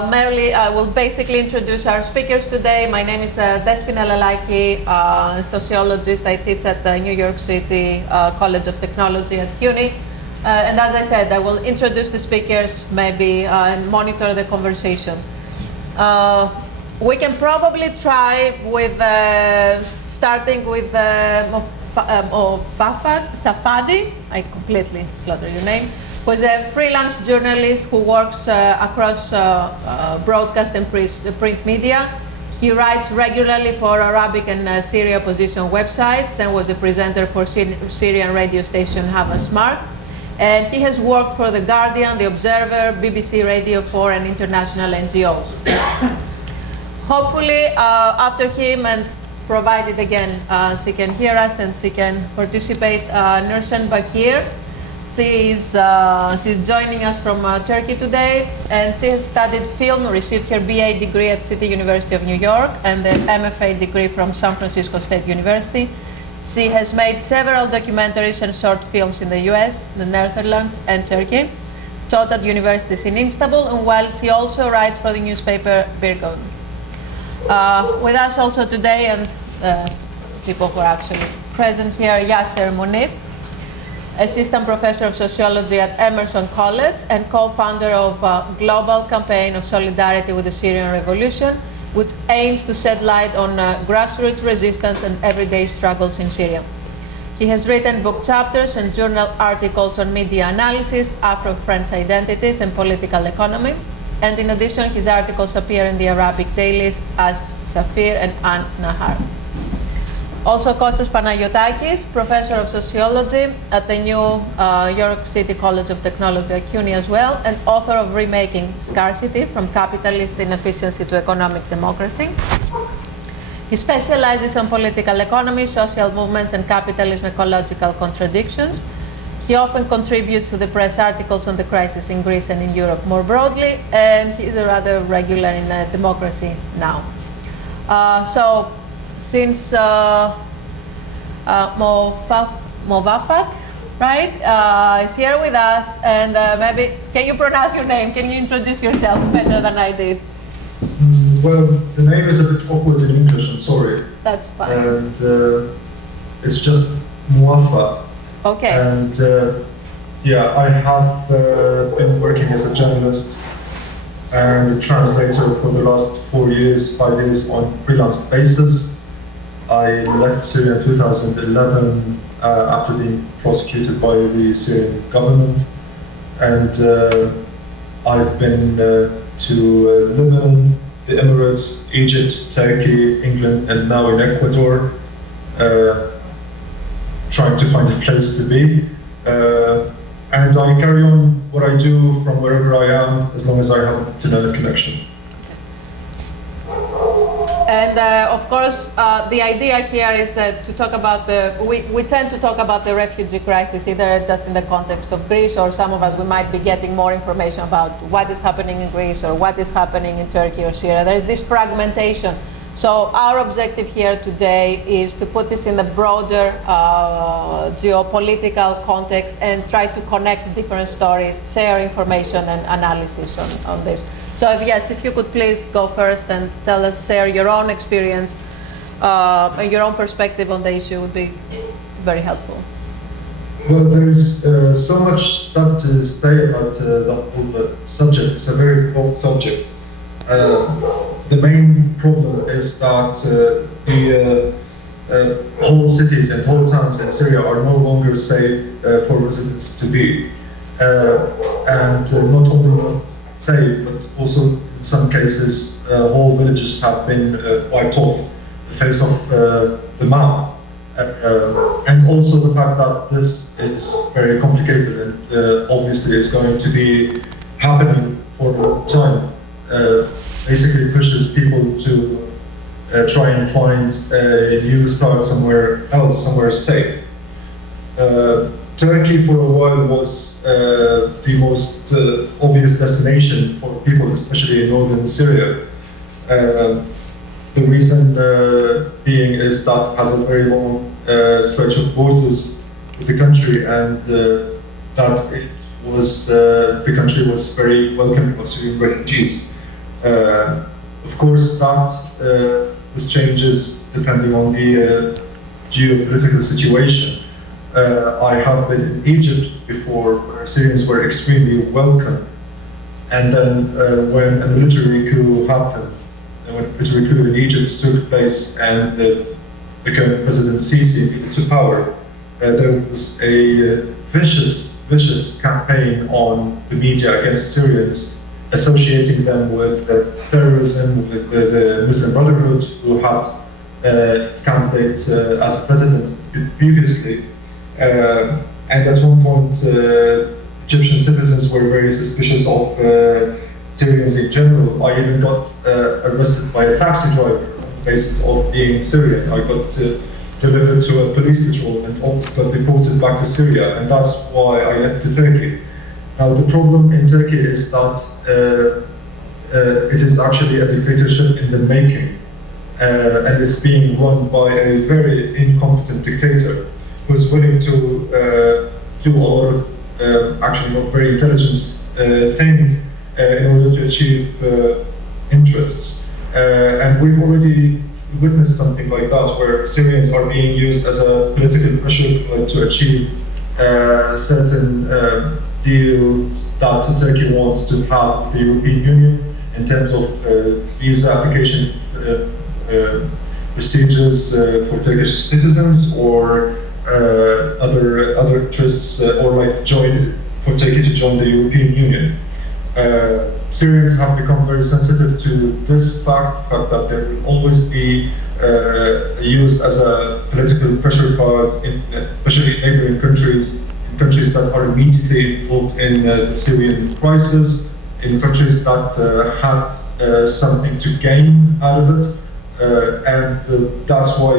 Merely, I will basically introduce our speakers today. My name is DESPINA LALAKI, sociologist. I teach at the New York City College of Technology at CUNY. And as I said, I will introduce the speakers maybe and monitor the conversation. We can probably try with starting with Safadi. I completely slaughtered your name. Who is a freelance journalist who works across broadcast and print media. He writes regularly for Arabic and Syria opposition websites and was a presenter for Syrian radio station Hava Smart. And he has worked for The Guardian, The Observer, BBC Radio 4 and international NGOs. Hopefully after him, and provided again she can hear us and she can participate, Nursen Bakir. She's joining us from Turkey today, and she has studied film, received her BA degree at City University of New York and the MFA degree from San Francisco State University. She has made several documentaries and short films in the US, the Netherlands and Turkey, taught at universities in Istanbul, and while she also writes for the newspaper Birgon. With us also today, and people who are actually present here, YASSER MUNIF, Assistant Professor of Sociology at Emerson College and co-founder of Global Campaign of Solidarity with the Syrian Revolution, which aims to shed light on grassroots resistance and everyday struggles in Syria. He has written book chapters and journal articles on media analysis, Afro-French identities and political economy. And in addition, his articles appear in the Arabic dailies as Safir and An Nahar. Also, COSTAS PANAYOTAKIS, Professor of Sociology at the New York City College of Technology at CUNY as well, and author of Remaking, Scarcity, From Capitalist Inefficiency to Economic Democracy. He specializes on political economy, social movements, and capitalism ecological contradictions. He often contributes to the press articles on the crisis in Greece and in Europe more broadly, and he's a rather regular in Democracy Now! So, since Movafak, right, is here with us, and maybe, can you pronounce your name? Can you introduce yourself better than I did? Well, the name is a bit awkward in English, I'm sorry. That's fine. And it's just Muafa. Okay. And yeah, I have been working as a journalist and a translator for the last 5 years on freelance basis. I left Syria in 2011 after being prosecuted by the Syrian government, and I've been to Lebanon, the Emirates, Egypt, Turkey, England, and now in Ecuador, trying to find a place to be. And I carry on what I do from wherever I am, as long as I have internet connection. And of course, the idea here is to talk about we tend to talk about the refugee crisis, either just in the context of Greece, or some of us, we might be getting more information about what is happening in Greece or what is happening in Turkey or Syria. There's this fragmentation. So our objective here today is to put this in the broader geopolitical context and try to connect different stories, share information and analysis on this. So yes, if you could please go first and tell us, share your own experience and your own perspective on the issue would be very helpful. Well, there's so much stuff to say about the whole subject. It's a very broad subject. The main problem is that the whole cities and whole towns in Syria are no longer safe for residents to be. And not only not safe, but also in some cases whole villages have been wiped off the face of the map. And also the fact that this is very complicated and obviously is going to be happening for a long time. Basically pushes people to try and find a new start somewhere else, somewhere safe. Turkey for a while was the most obvious destination for people, especially in northern Syria. The reason being is that it has a very long stretch of borders with the country, and that it was the country was very welcoming of Syrian refugees. Of course, that changes depending on the geopolitical situation. I have been in Egypt before, where Syrians were extremely welcome. And then when a military coup happened, when a military coup in Egypt took place and the current President Sisi came to power, there was a vicious campaign on the media against Syrians, associating them with terrorism, with the Muslim Brotherhood, who had candidate as president previously. And at one point, Egyptian citizens were very suspicious of Syrians in general. I even got arrested by a taxi driver on the basis of being Syrian. I got delivered to a police patrol and almost got deported back to Syria, and that's why I left to Turkey. Now, the problem in Turkey is that it is actually a dictatorship in the making, and it's being run by a very incompetent dictator who's willing to do a lot of actually not very intelligent things in order to achieve interests. And we've already witnessed something like that, where Syrians are being used as a political pressure to achieve certain deals that Turkey wants to have with the European Union in terms of visa application procedures for Turkish citizens, or other interests, or like for Turkey to join the European Union. Syrians have become very sensitive to this fact that they will always be used as a political pressure card, especially in neighboring countries, in countries that are immediately involved in the Syrian crisis, in countries that have something to gain out of it, and that's why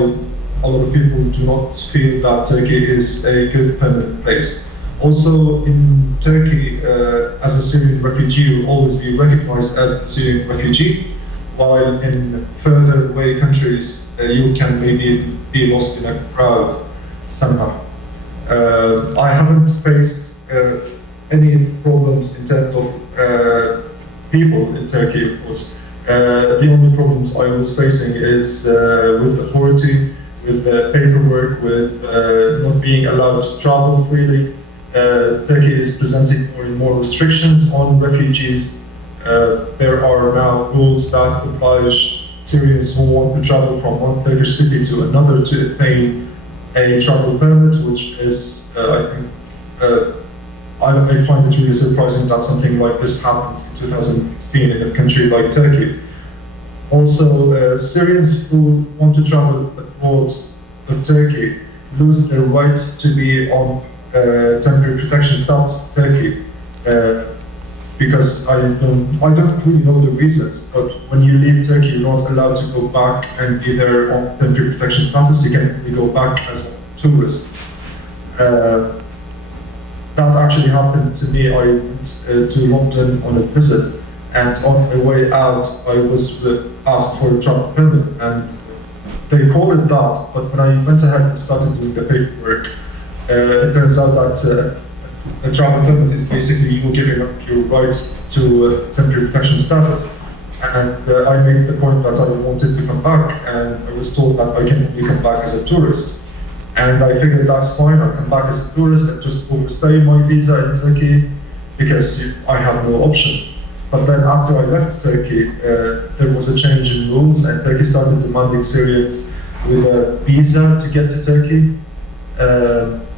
a lot of people do not feel that Turkey is a good permanent place. Also, in Turkey, as a Syrian refugee, you will always be recognized as a Syrian refugee, while in further away countries, you can maybe be lost in a crowd somehow. I haven't faced any problems in terms of people in Turkey, of course. The only problems I was facing is with authority, with paperwork, with not being allowed to travel freely. Turkey is presenting more and more restrictions on refugees. There are now rules that oblige Syrians who want to travel from one Turkish city to another to obtain a travel permit, which is, I find it really surprising that something like this happened in 2016 in a country like Turkey. Also, Syrians who want to travel abroad of Turkey lose their right to be on temporary protection status in Turkey, because I don't really know the reasons, but when you leave Turkey, you're not allowed to go back and be there on temporary protection status. You can only go back as a tourist. That actually happened to me. I went to London on a visit, and on my way out, I was asked for a travel permit, and they call it that, but when I went ahead and started doing the paperwork, it turns out that a travel permit is basically you giving up your rights to temporary protection status. And I made the point that I wanted to come back, and I was told that I can only come back as a tourist. And I figured that's fine, I'll come back as a tourist and just overstay my visa in Turkey, because I have no option. But then after I left Turkey, there was a change in rules, and Turkey started demanding Syrians with a visa to get to Turkey.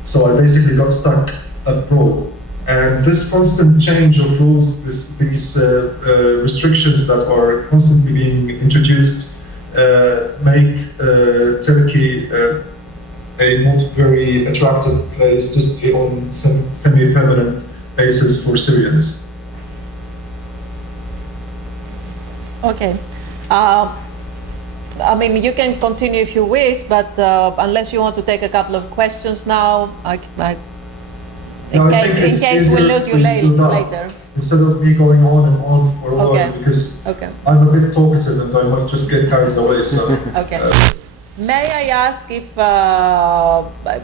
So I basically got stuck abroad. And this constant change of rules, these restrictions that are constantly being introduced, make Turkey a not very attractive place to stay on some semi-permanent basis for Syrians. Okay. I mean, you can continue if you wish, but unless you want to take a couple of questions now, in case we lose you later. Instead of me going on and on for a while, because I'm a bit talkative and I might just get carried away. So, okay. May I ask if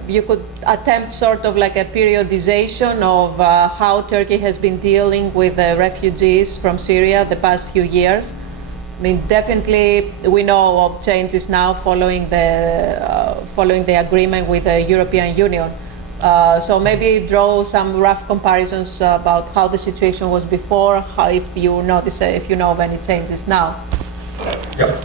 you could attempt sort of like a periodization of how Turkey has been dealing with the refugees from Syria the past few years? I mean, definitely we know of changes now following the agreement with the European Union. So maybe draw some rough comparisons about how the situation was before, if you know of any changes now. Yeah.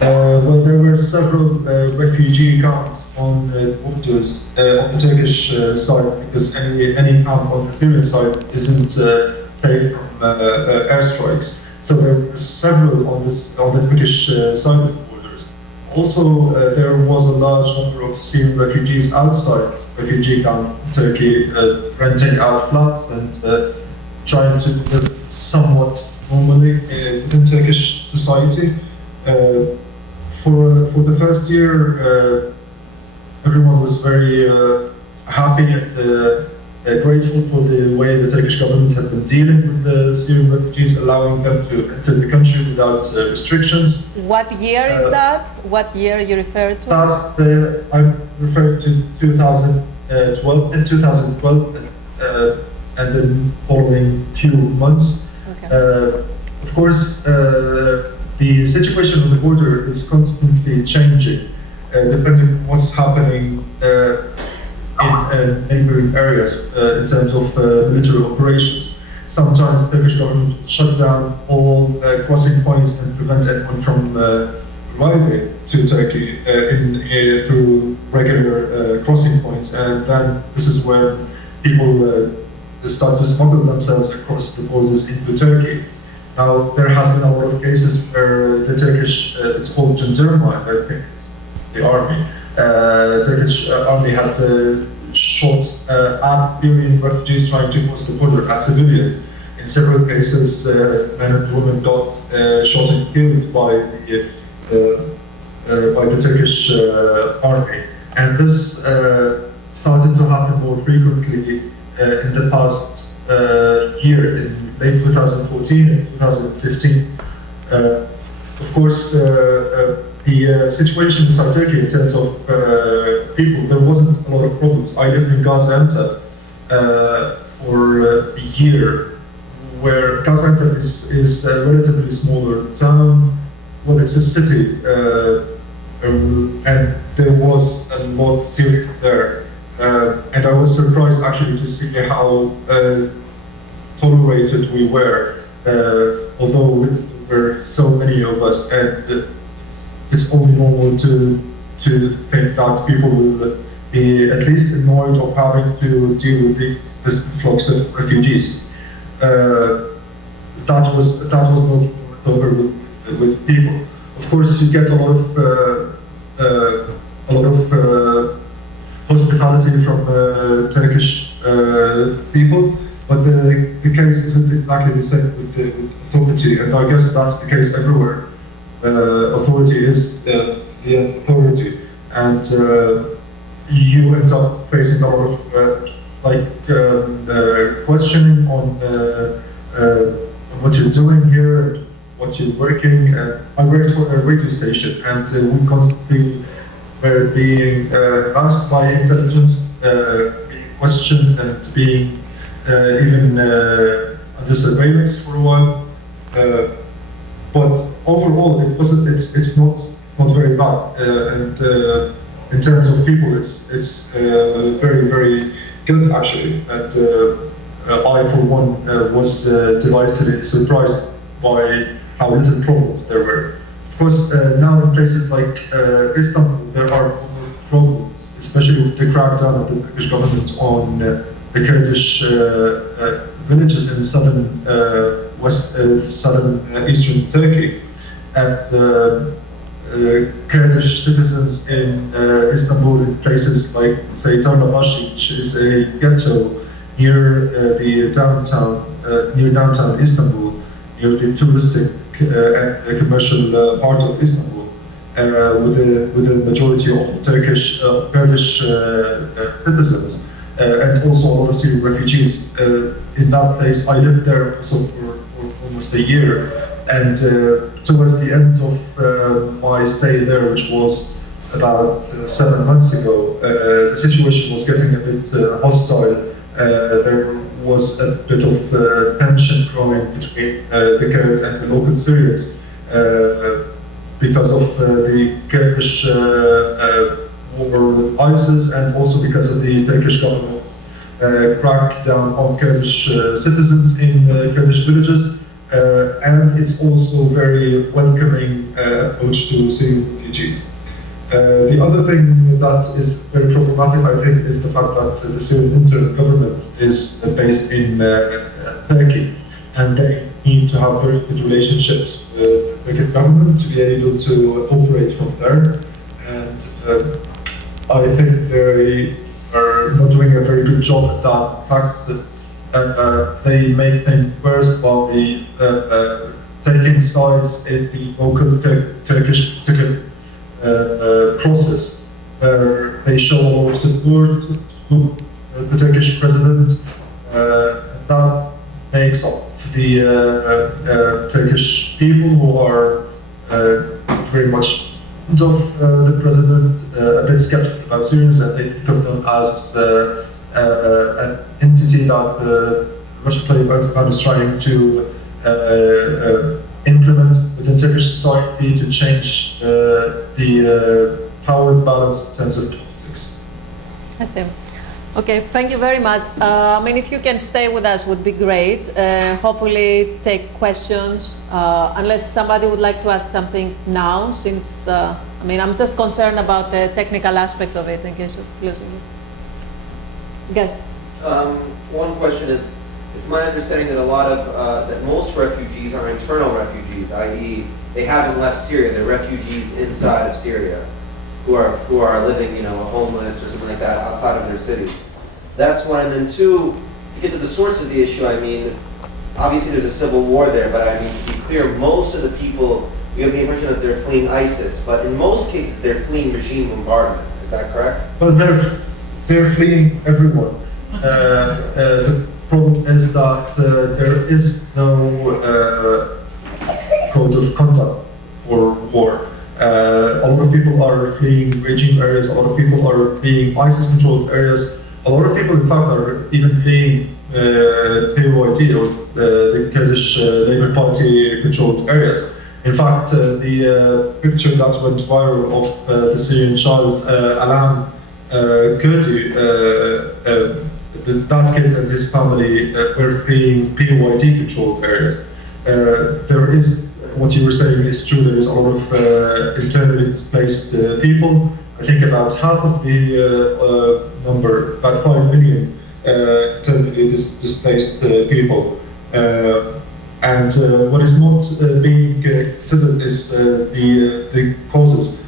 Well, there were several refugee camps on the borders on the Turkish side, because any camp on the Syrian side isn't safe from airstrikes. So there were several on the Turkish side of the borders. Also, there was a large number of Syrian refugees outside refugee camp in Turkey, renting out flats and trying to live somewhat normally within Turkish society. For the first year, everyone was very happy and grateful for the way the Turkish government had been dealing with the Syrian refugees, allowing them to enter the country without restrictions. What year is that? What year you refer to? I'm referring to 2012, and then following few months. Okay. Of course, the situation on the border is constantly changing, depending on what's happening in neighboring areas in terms of military operations. Sometimes the Turkish government shut down all crossing points and prevent anyone from arriving to Turkey through regular crossing points, and then this is when people start to smuggle themselves across the borders into Turkey. Now, there has been a lot of cases where the Turkish, it's called Jandarma, I think it's the army. Turkish army had shot at Syrian refugees trying to cross the border, at civilians. In several cases, men and women got shot and killed by the Turkish army. And this started to happen more frequently in the past year, in late 2014 and 2015. Of course, the situation inside Turkey in terms of people, there wasn't a lot of problems. I lived in Gaziantep for a year, where Gaziantep is a relatively smaller town. Well, it's a city, and there was a lot of Syrians there. And I was surprised actually to see how tolerated we were, although there were so many of us, and it's only normal to think that people will be at least annoyed of having to deal with this influx of refugees. That was not over with people. Of course, you get a lot of hospitality from Turkish people, but the case isn't exactly the same with authority, and I guess that's the case everywhere. Authority is the authority, and you end up facing a lot of questioning on what you're doing here and what you're working. I worked for a radio station, and we constantly were being asked by intelligence, being questioned, and being even under surveillance for a while. But overall, it's not very bad, and in terms of people, it's very, very good actually. And I, for one, was delightfully surprised by how little problems there were. Of course, now in places like Istanbul, there are more problems, especially with the crackdown of the Turkish government on the Kurdish villages in southern eastern Turkey, and Kurdish citizens in Istanbul, in places like, say, Tarlabaşı, which is a ghetto near the downtown Istanbul, near the touristic and commercial part of Istanbul, with a majority of Turkish Kurdish citizens, and also a lot of Syrian refugees in that place. I lived there also for almost a year, and towards the end of my stay there, which was about 7 months ago, the situation was getting a bit hostile. There was a bit of tension growing between the Kurds and the local Syrians because of the Kurdish war with ISIS, and also because of the Turkish government's crackdown on Kurdish citizens in Kurdish villages. And it's also very welcoming approach to Syrian refugees. The other thing that is very problematic, I think, is the fact that the Syrian interim government is based in Turkey, and they need to have very good relationships with the Turkish government to be able to operate from there. And I think they are not doing a very good job at that. In fact, that they make things worse by taking sides in the local Turkish process, where they show a lot of support to the Turkish president. That makes up the Turkish people who are very much of the president, a bit skeptical about Syrians, and they think of them as an entity that the Russian President Erdogan is trying to implement within Turkish society to change the power balance in terms of politics. I see. Okay, thank you very much. I mean, if you can stay with us, would be great. Hopefully, take questions. Unless somebody would like to ask something now, since I mean, I'm just concerned about the technical aspect of it in case of closing it. Yes. One question is, it's my understanding that a lot of, that most refugees are internal refugees, i.e. they haven't left Syria, they're refugees inside of Syria who are living, you know, homeless or something like that outside of their cities. That's one. And then two, to get to the source of the issue, I mean, obviously there's a civil war there, but I mean, to be clear, most of the people, you have the impression that they're fleeing ISIS, but in most cases they're fleeing regime bombardment. Is that correct? Well, they're fleeing everyone. The problem is that there is no code of conduct for war. A lot of people are fleeing regime areas, a lot of people are fleeing ISIS-controlled areas, a lot of people, in fact, are even fleeing PAYD, or the Kurdish Labour Party-controlled areas. In fact, the picture that went viral of the Syrian child, Alan Kurdi, that kid and his family were fleeing PAYD-controlled areas. There is, what you were saying is true, there is a lot of internally displaced people. I think about half of the number, about 5 million internally displaced people. And what is not being considered is the causes.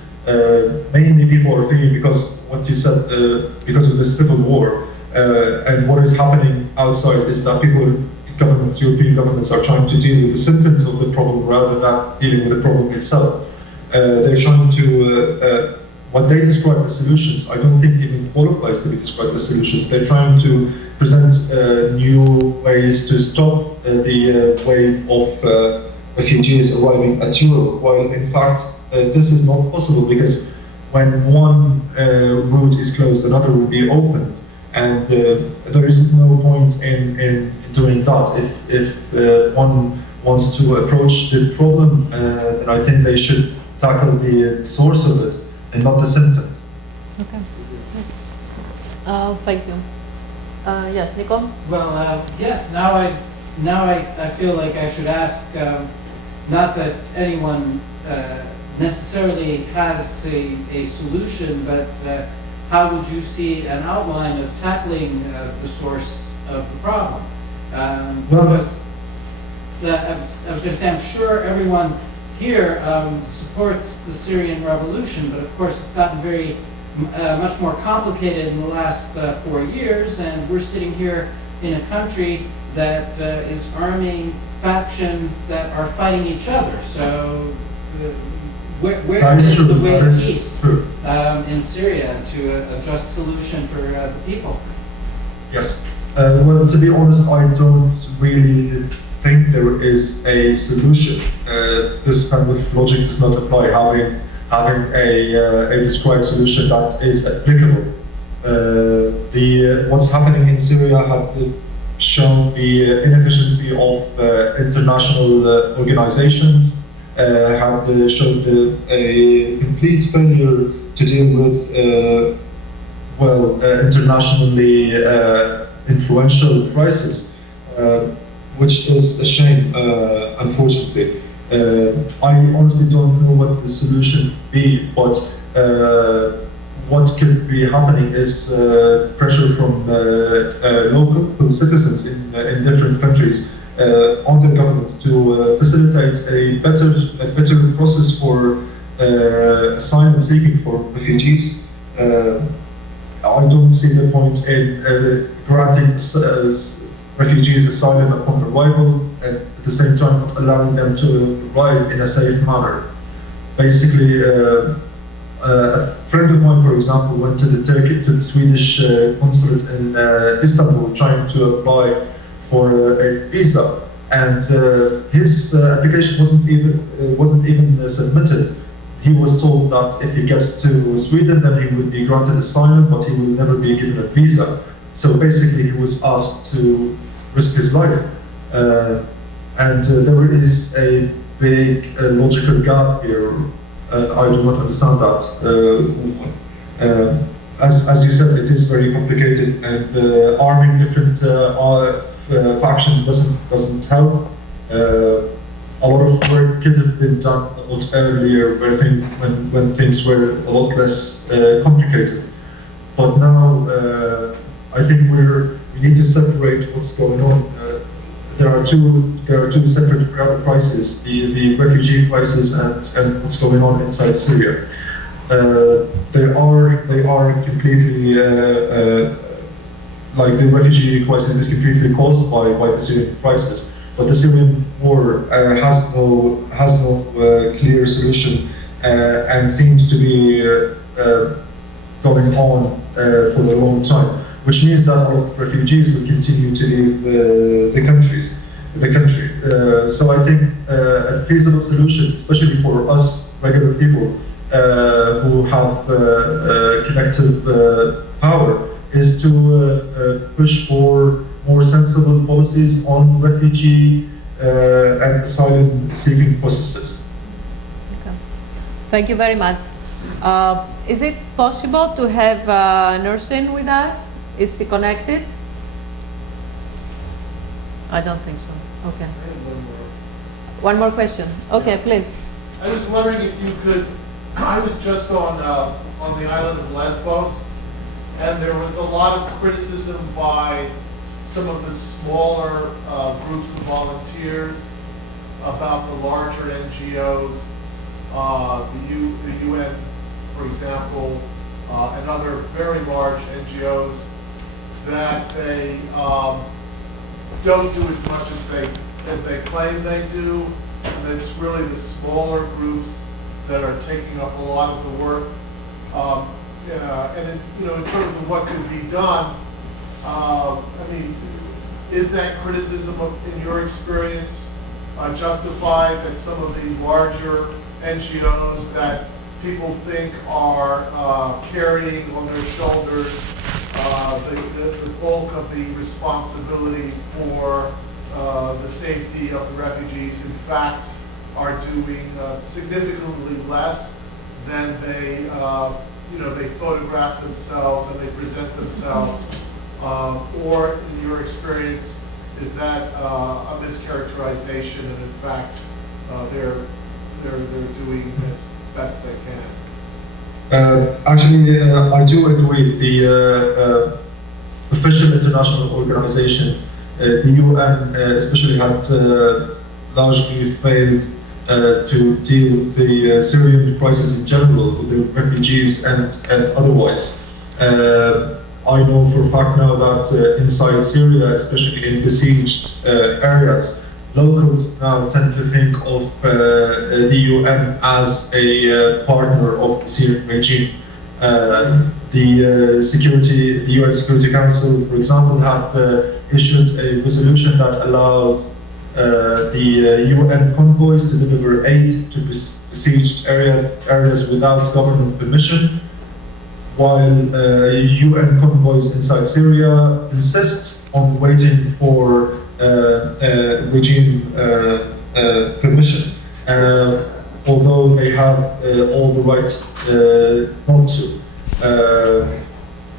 Mainly people are fleeing because, what you said, because of the civil war. And what is happening outside is that governments, European governments, are trying to deal with the symptoms of the problem rather than dealing with the problem itself. They're trying to, what they describe as solutions, I don't think even qualifies to be described as solutions. They're trying to present new ways to stop the wave of refugees arriving at Europe, while in fact this is not possible, because when one route is closed, another will be opened. And there is no point in doing that. If one wants to approach the problem, then I think they should tackle the source of it and not the symptoms. Okay. Thank you. Yes, Nico? Well, yes. Now I feel like I should ask. Not that anyone necessarily has a solution, but how would you see an outline of tackling the source of the problem? Because I was going to say, I'm sure everyone here supports the Syrian Revolution, but of course it's gotten very much more complicated in the last 4 years, and we're sitting here in a country that is arming factions that are fighting each other. So where is the way to peace in Syria to a just solution for the people? Yes. Well, to be honest, I don't really think there is a solution. This kind of logic does not apply. Having having a described solution that is applicable. What's happening in Syria have shown the inefficiency of international organizations, have shown a complete failure to deal with internationally influential crisis, which is a shame, unfortunately. I honestly don't know what the solution would be, but what could be happening is pressure from local citizens in different countries on the government to facilitate a better process for asylum seeking for refugees. I don't see the point in granting refugees asylum upon arrival and at the same time not allowing them to arrive in a safe manner. Basically, a friend of mine, for example, went to the Swedish consulate in Istanbul trying to apply for a visa, and his application wasn't even submitted. He was told that if he gets to Sweden, then he would be granted asylum, but he will never be given a visa. So basically, he was asked to risk his life, and there is a big logical gap here. I do not understand that. As you said, it is very complicated, and arming different factions doesn't help. A lot of work could have been done a lot earlier, when things were a lot less complicated. But now, I think we need to separate what's going on. There are two separate crises: the refugee crisis and what's going on inside Syria. They are completely like the refugee crisis is completely caused by the Syrian crisis, but the Syrian war has no clear solution and seems to be going on for a long time, which means that a lot of refugees will continue to leave the country. So I think a feasible solution, especially for us regular people who have collective power, is to push for more sensible policies on refugee and asylum-seeking processes. Okay. Thank you very much. Is it possible to have Nursing with us? Is he connected? I don't think so. Okay. I have One more question. Okay, please. I was wondering if you could, I was just on the island of Lesbos, and there was a lot of criticism by some of the smaller groups of volunteers about the larger NGOs, the UN, for example, and other very large NGOs, that they don't do as much as they claim they do, and it's really the smaller groups that are taking up a lot of the work. And in terms of what can be done, I mean, is that criticism, in your experience, justified, that some of the larger NGOs that people think are carrying on their shoulders the bulk of the responsibility for the safety of the refugees, in fact, are doing significantly less than they photograph themselves and they present themselves? Or, in your experience, is that a mischaracterization, and in fact, they're doing as best they can? Actually, I do agree. The official international organizations, the UN especially, had largely failed to deal with the Syrian crisis in general, with the refugees and otherwise. I know for a fact now that inside Syria, especially in besieged areas, locals now tend to think of the UN as a partner of the Syrian regime. The UN Security Council, for example, have issued a resolution that allows the UN convoys to deliver aid to besieged areas without government permission, while UN convoys inside Syria insist on waiting for regime permission, although they have all the right not to.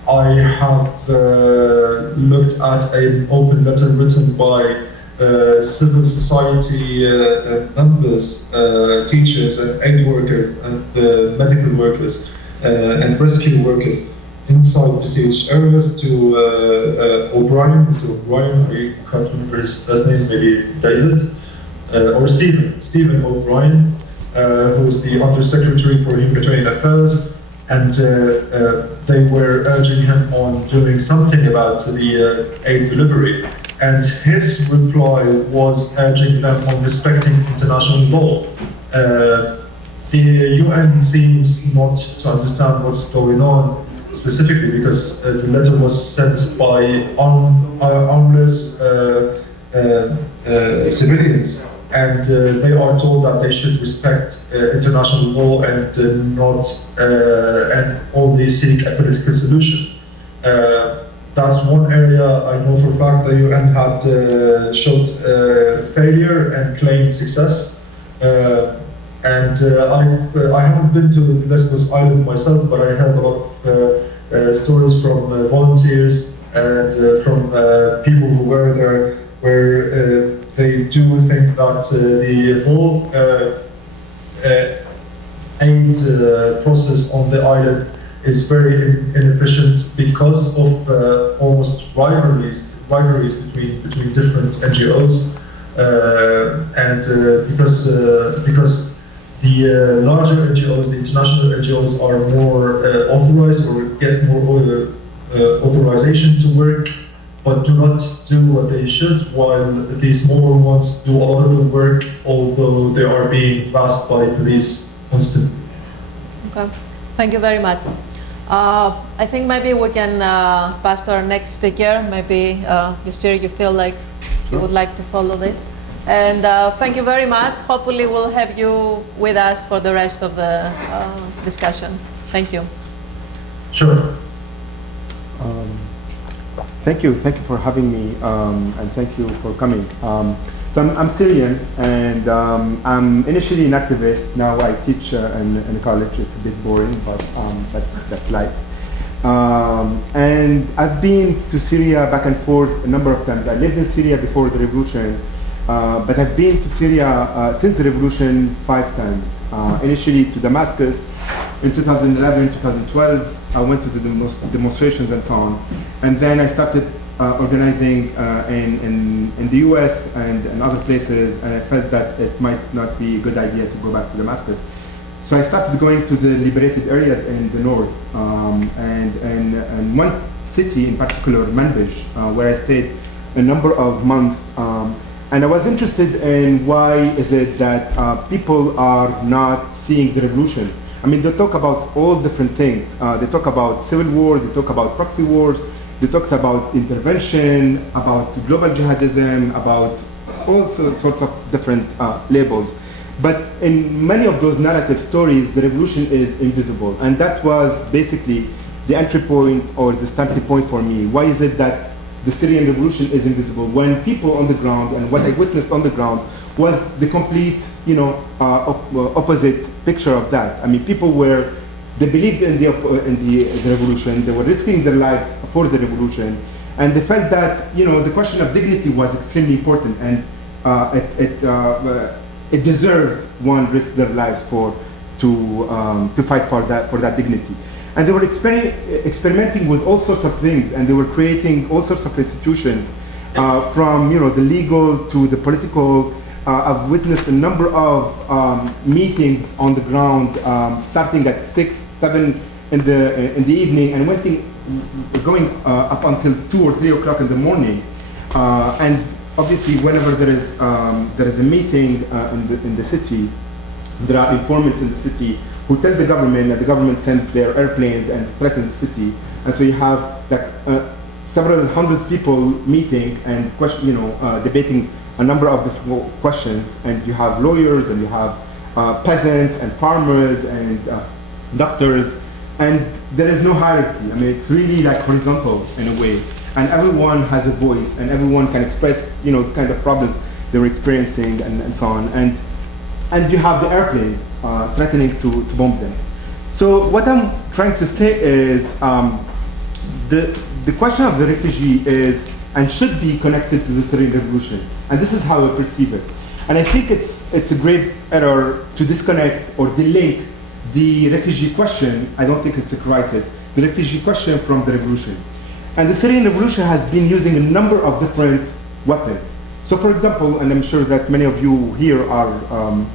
I have looked at an open letter written by civil society members, teachers and aid workers and medical workers and rescue workers inside besieged areas to O'Brien, Mr. O'Brien, I can't remember his last name, maybe David, or Stephen O'Brien, who is the Undersecretary for Humanitarian Affairs, and they were urging him on doing something about the aid delivery. And his reply was urging them on respecting international law. The UN seems not to understand what's going on specifically because the letter was sent by armless civilians, and they are told that they should respect international law and not and only seek a political solution. That's one area I know for a fact the UN had showed failure and claimed success. I haven't been to Lesbos Island myself, but I heard a lot of stories from volunteers and from people who were there, where they do think that the whole aid process on the island is very inefficient because of almost rivalries between different NGOs, and because the larger NGOs, the international NGOs, are more authorized or get more authorization to work, but do not do what they should, while the smaller ones do a lot of the work, although they are being passed by police constantly. Okay, thank you very much. I think maybe we can pass to our next speaker. Maybe, Yasser, you feel like you would like to follow this. And thank you very much. Hopefully we'll have you with us for the rest of the discussion. Thank you. Sure. Thank you for having me, and thank you for coming. So I'm Syrian, and I'm initially an activist. Now I teach in a college. It's a bit boring, but that's life. And I've been to Syria back and forth a number of times. I lived in Syria before the revolution, but I've been to Syria since the revolution 5 times. Initially to Damascus in 2011, 2012. I went to the demonstrations and so on. And then I started organizing in the US and other places, and I felt that it might not be a good idea to go back to Damascus. So I started going to the liberated areas in the north, and one city in particular, Manbij, where I stayed a number of months. And I was interested in why is it that people are not seeing the revolution. I mean, they talk about all different things. They talk about civil war, they talk about proxy wars, they talk about intervention, about global jihadism, about all sorts of different labels. But in many of those narrative stories, the revolution is invisible. And that was basically the entry point or the starting point for me. Why is it that the Syrian revolution is invisible when people on the ground, and what I witnessed on the ground was the complete, opposite picture of that. I mean, people they believed in the revolution, they were risking their lives for the revolution, and they felt that, the question of dignity was extremely important, and it deserves one risk their lives to fight for that dignity. And they were experimenting with all sorts of things, and they were creating all sorts of institutions, from the legal to the political. I've witnessed a number of meetings on the ground, starting at 6, 7 in the evening, and going up until 2 or 3 o'clock in the morning. And obviously, whenever there is a meeting in the city, there are informants in the city who tell the government that the government sent their airplanes and threatened the city, and so you have several hundred people meeting and debating a number of the questions, and you have lawyers and you have peasants and farmers and doctors, and there is no hierarchy. I mean, it's really like horizontal in a way, and everyone has a voice, and everyone can express, you know, the kind of problems they're experiencing and so on. And you have the airplanes threatening to bomb them. So what I'm trying to say is the question of the refugee is and should be connected to the Syrian Revolution, and this is how I perceive it. And I think it's a grave error to disconnect or delink the refugee question. I don't think it's a crisis. The refugee question from the revolution. And the Syrian Revolution has been using a number of different weapons. So for example, and I'm sure that many of you here are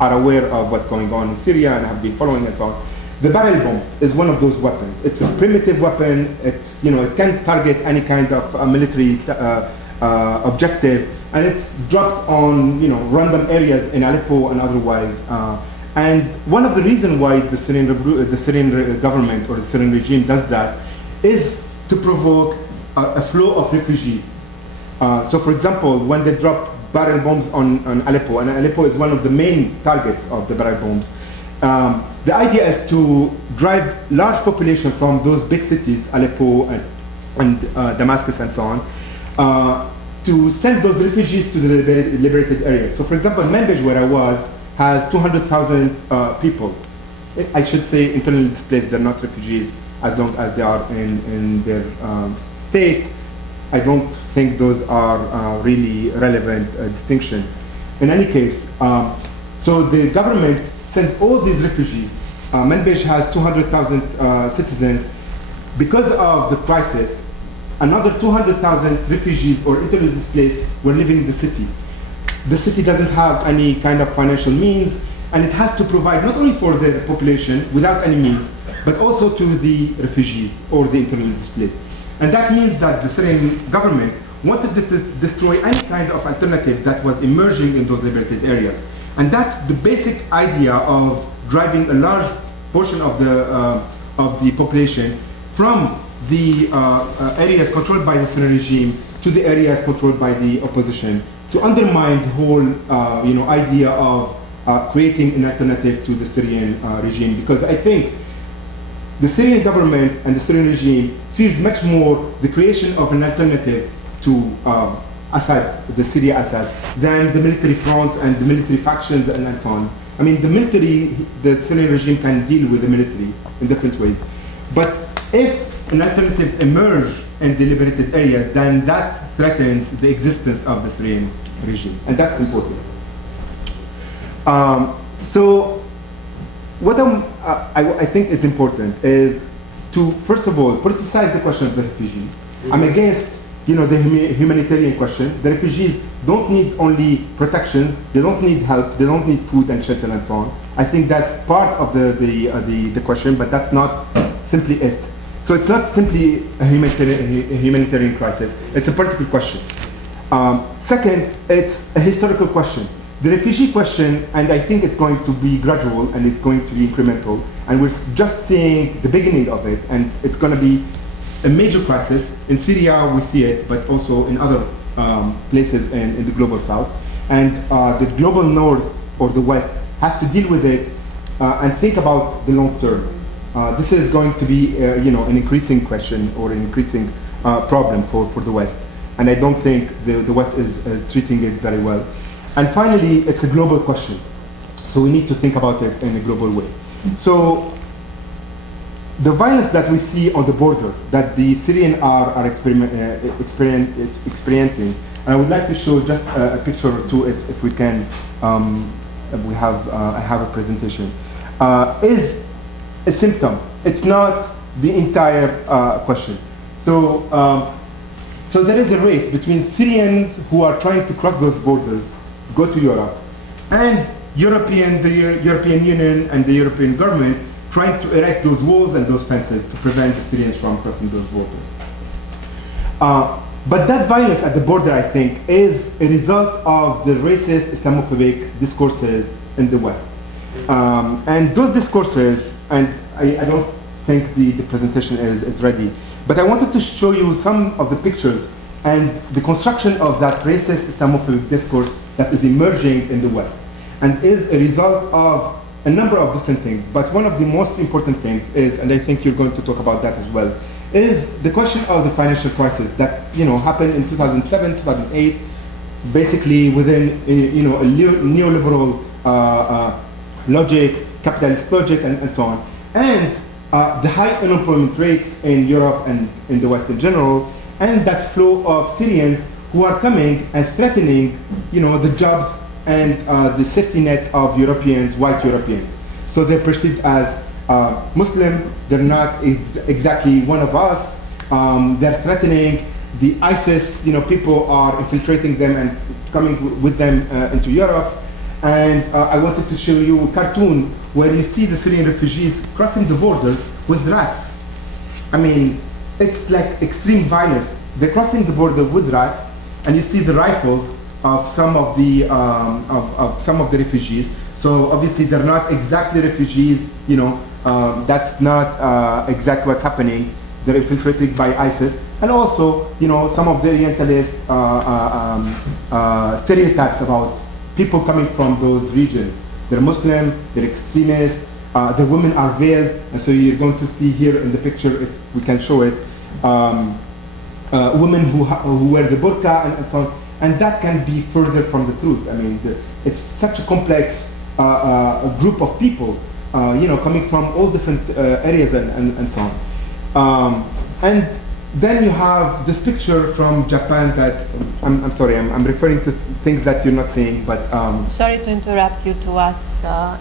aware of what's going on in Syria and have been following and so on. The barrel bombs is one of those weapons. It's a primitive weapon. It can target any kind of military objective, and it's dropped on random areas in Aleppo and otherwise. And one of the reasons why the Syrian government or the Syrian regime does that is to provoke a flow of refugees. So for example, when they drop barrel bombs on Aleppo, and Aleppo is one of the main targets of the barrel bombs, the idea is to drive large population from those big cities, Aleppo and Damascus and so on, to send those refugees to the liberated areas. So for example, Manbij, where I was, has 200,000 people. I should say internally displaced, they're not refugees as long as they are in their state. I don't think those are really relevant distinction. In any case, so the government sends all these refugees. Manbij has 200,000 citizens. Because of the crisis, another 200,000 refugees or internally displaced were living in the city. The city doesn't have any kind of financial means, and it has to provide not only for the population without any means, but also to the refugees or the internally displaced. And that means that the Syrian government wanted to destroy any kind of alternative that was emerging in those liberated areas. And that's the basic idea of driving a large portion of the population from the areas controlled by the Syrian regime to the areas controlled by the opposition, to undermine the whole idea of creating an alternative to the Syrian regime. Because I think the Syrian government and the Syrian regime fears much more the creation of an alternative to Assad, the Syria Assad, than the military fronts and the military factions and so on. I mean, the Syrian regime can deal with the military in different ways. But if an alternative emerges in the liberated areas, then that threatens the existence of the Syrian regime, and that's important. So what I think is important is to, first of all, politicize the question of the refugee. I'm against the humanitarian question. The refugees don't need only protections, they don't need help, they don't need food and shelter and so on. I think that's part of the question, but that's not simply it. So it's not simply a humanitarian crisis, it's a political question. Second, it's a historical question. The refugee question, and I think it's going to be gradual and it's going to be incremental, and we're just seeing the beginning of it, and it's going to be a major crisis. In Syria we see it, but also in other places in the global south. And the global north or the west has to deal with it and think about the long term. This is going to be an increasing question or an increasing problem for the west. And I don't think the west is treating it very well. And finally, it's a global question. So we need to think about it in a global way. So the violence that we see on the border, that the Syrians are experiencing, and I would like to show just a picture or two if we can, I have a presentation, is a symptom. It's not the entire question. So, so there is a race between Syrians who are trying to cross those borders, go to Europe, and the European Union and the European government trying to erect those walls and those fences to prevent the Syrians from crossing those borders. But that violence at the border, I think, is a result of the racist Islamophobic discourses in the West. And those discourses, and I don't think the presentation is ready, but I wanted to show you some of the pictures and the construction of that racist Islamophobic discourse that is emerging in the West. and is a result of a number of different things. But one of the most important things is, and I think you're going to talk about that as well, is the question of the financial crisis that happened in 2007, 2008, basically within a neoliberal logic, capitalist logic, and so on, and the high unemployment rates in Europe and in the West in general, and that flow of Syrians who are coming and threatening, the jobs and the safety nets of Europeans, white Europeans. So they're perceived as Muslim. They're not exactly one of us. They're threatening the ISIS. People are infiltrating them and coming with them into Europe. And I wanted to show you a cartoon where you see the Syrian refugees crossing the borders with rats. I mean, it's like extreme violence. They're crossing the border with rats, and you see the rifles of some of the refugees. So obviously they're not exactly refugees. That's not exactly what's happening. They're infiltrated by ISIS, and also some of the Orientalist stereotypes about people coming from those regions. They're Muslim, they're extremists, the women are veiled, and so you're going to see here in the picture, if we can show it, women who wear the burqa and so on, and that can be further from the truth. I mean, it's such a complex group of people, coming from all different areas and so on. And then you have this picture from Japan that, I'm sorry, I'm referring to things that you're not seeing, but... Sorry to interrupt you, to ask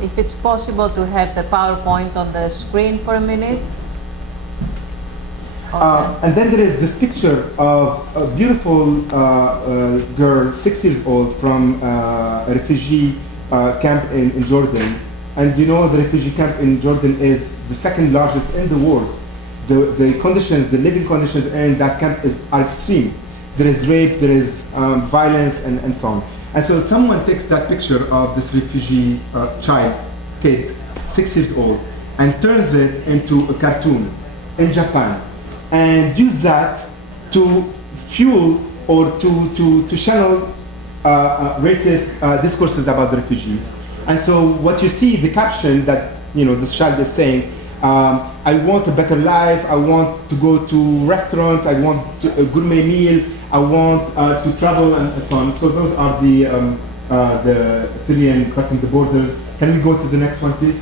if it's possible to have the PowerPoint on the screen for a minute. Okay. And then there is this picture of a beautiful girl, 6 years old, from a refugee camp in Jordan. And the refugee camp in Jordan is the second largest in the world. The conditions, the living conditions in that camp are extreme. There is rape, there is violence, and so on. And so someone takes that picture of this refugee kid, 6 years old, and turns it into a cartoon in Japan, and use that to fuel or to channel racist discourses about the refugees. And so what you see, the caption that this child is saying, I want a better life, I want to go to restaurants, I want a gourmet meal, I want to travel, and so on. So those are the Syrian crossing the borders. Can we go to the next one, please?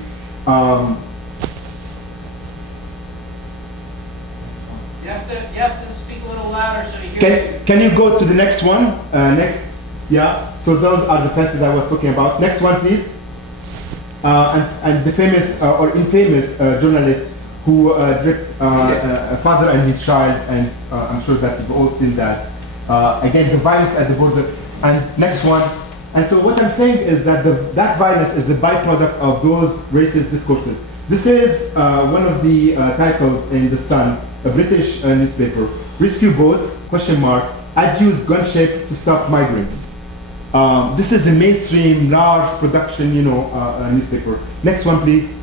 You have to speak a little louder so you hear. Can you go to the next one? Next, yeah. So those are the fences I was talking about. Next one, please. And the famous or infamous journalist who dripped a father and his child, and I'm sure that you've all seen that. Again, the violence at the border. And next one. And so what I'm saying is that that violence is a byproduct of those racist discourses. This is one of the titles in The Sun, a British newspaper. Rescue boats, ? I'd use gunship to stop migrants. This is a mainstream, large production, newspaper. Next one, please.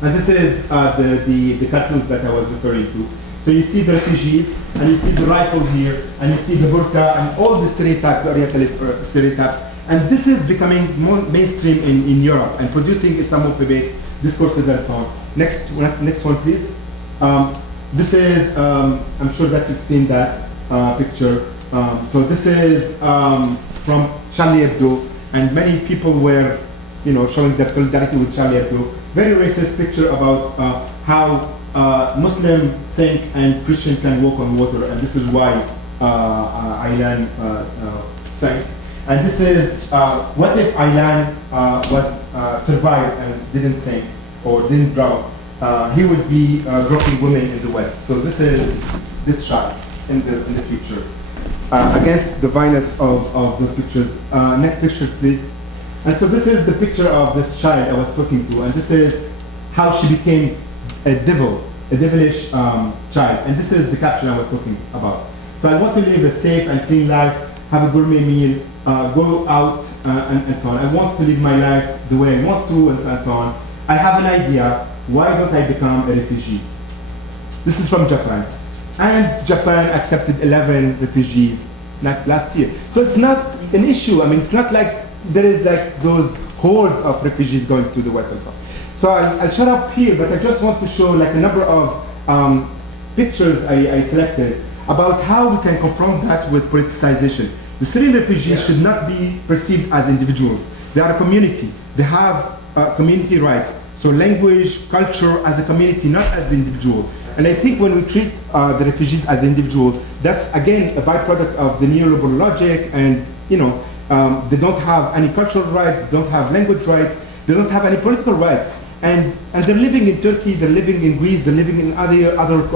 And this is the cartoons that I was referring to. So you see the refugees, and you see the rifles here, and you see the burqa, and all the stereotypes, the Orientalist stereotypes. And this is becoming more mainstream in Europe, and producing Islamophobic discourses and so on. Next one, please. This is, I'm sure that you've seen that picture. So this is from Charlie Hebdo, and many people were, showing their solidarity with Charlie Hebdo. Very racist picture about how Muslim sink and Christian can walk on water, and this is why Aylan sank. And this is, what if Aylan was survived and didn't sink or didn't drown? He would be groping women in the West. So this is this shot in the future. Against the violence of those pictures. Next picture, please. And so this is the picture of this child I was talking to, and this is how she became a devilish child. And this is the caption I was talking about. So I want to live a safe and clean life, have a gourmet meal, go out and so on. I want to live my life the way I want to, and so on. I have an idea. Why don't I become a refugee? This is from Japan. And Japan accepted 11 refugees last year. So it's not an issue. I mean, it's not like there is like those hordes of refugees going to the West and so on. So I'll shut up here, but I just want to show like a number of pictures I selected about how we can confront that with politicization. The Syrian refugees should not be perceived as individuals. They are a community. They have community rights. So language, culture as a community, not as an individual. And I think when we treat the refugees as individuals, that's again a byproduct of the neoliberal logic, and they don't have any cultural rights, they don't have language rights, they don't have any political rights. And they're living in Turkey, they're living in Greece, they're living in other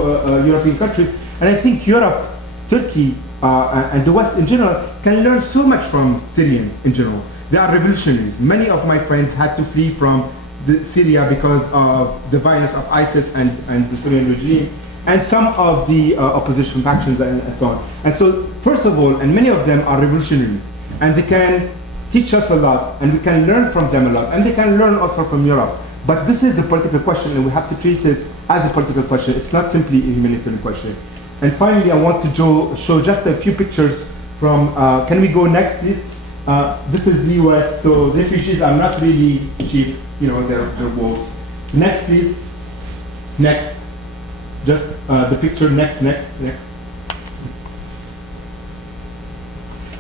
European countries. And I think Europe, Turkey, and the West in general can learn so much from Syrians in general. They are revolutionaries. Many of my friends had to flee from Syria because of the violence of ISIS and the Syrian regime, and some of the opposition factions and so on. And so, first of all, and many of them are revolutionaries, and they can teach us a lot, and we can learn from them a lot, and they can learn also from Europe. But this is a political question, and we have to treat it as a political question. It's not simply a humanitarian question. And finally, I want to show just a few pictures from, can we go next, please? This is the US, so refugees are not really cheap, they're wolves. Next, please. Next. Just the picture, next.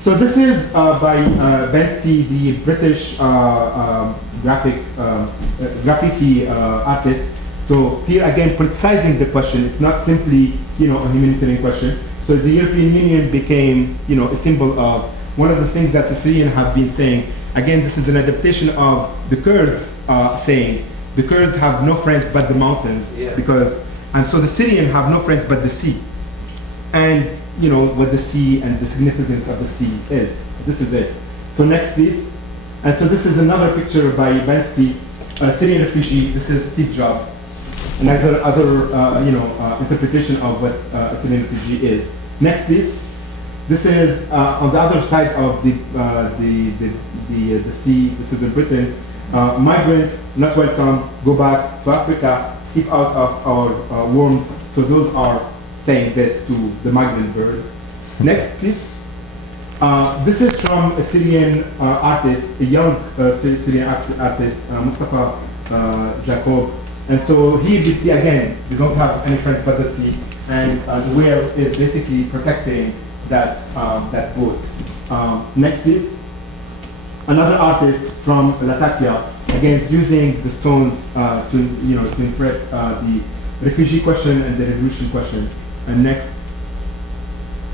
So this is by Bensky, the British graffiti artist. So here again, politicizing the question. It's not simply, a humanitarian question. So the European Union became, a symbol of one of the things that the Syrians have been saying. Again, this is an adaptation of the Kurds saying, the Kurds have no friends but the mountains, and so the Syrians have no friends but the sea. And what the sea and the significance of the sea is. This is it. So next, please. And so this is another picture by Bensky, a Syrian refugee. This is Steve Jobs. Another interpretation of what a Syrian refugee is. Next, please. This is on the other side of the sea. This is in Britain. Migrants not welcome. Go back to Africa. Keep out of our worms. So those are saying this to the migrant birds. Next, please. This is from a Syrian artist, a young Syrian artist, Mustafa Jacob. And so here you see again, they don't have any friends but the sea, and the whale is basically protecting that boat. Next, please. Another artist from Latakia, again, is using the stones to interpret the refugee question and the revolution question. And next,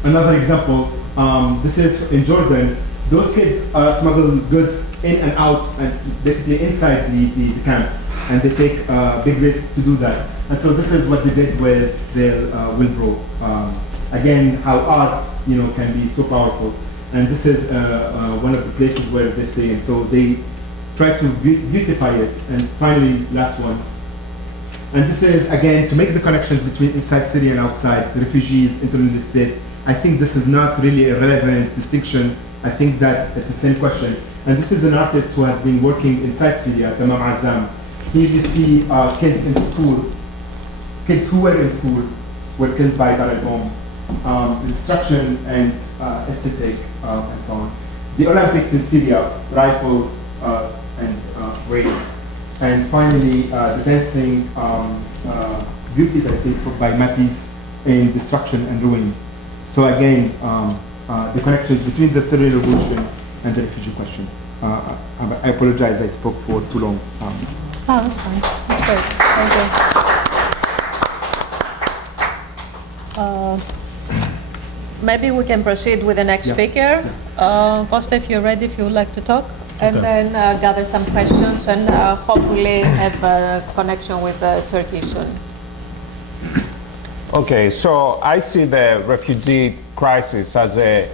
another example. This is in Jordan. Those kids smuggle goods in and out, and basically inside the camp, and they take big risks to do that. And so this is what they did with their wheelbarrow. Again, how art, can be so powerful. And this is one of the places where they stay. And so they try to beautify it. And finally, last one. And this is, again, to make the connections between inside Syria and outside, the refugees, internally displaced. I think this is not really a relevant distinction. I think that it's the same question. And this is an artist who has been working inside Syria, Tamam Azam. Here you see kids in school, kids who were in school were killed by barrel bombs. Destruction and aesthetic and so on. The Olympics in Syria, rifles and race. And finally, the dancing beauties, I think, by Matisse in destruction and ruins. So again, the connections between the Syrian Revolution and the refugee question. I apologize, I spoke for too long. That's fine. That's great. Thank you. Maybe we can proceed with the next speaker. Costa, if you're ready, if you would like to talk. And then gather some questions and hopefully have a connection with Turkey soon. Okay, so I see the refugee crisis as a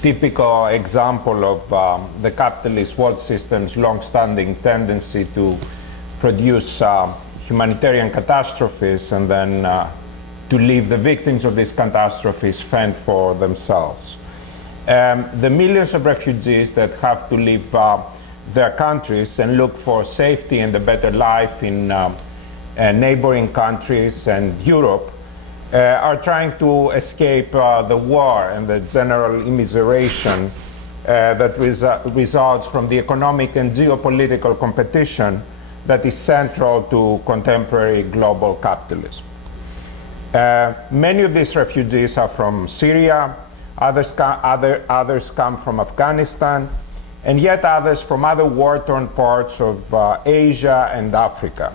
typical example of the capitalist world system's long-standing tendency to produce humanitarian catastrophes and then to leave the victims of these catastrophes fend for themselves. The millions of refugees that have to leave their countries and look for safety and a better life in neighboring countries and Europe are trying to escape the war and the general immiseration that results from the economic and geopolitical competition that is central to contemporary global capitalism. Many of these refugees are from Syria, others come from Afghanistan, and yet others from other war-torn parts of Asia and Africa.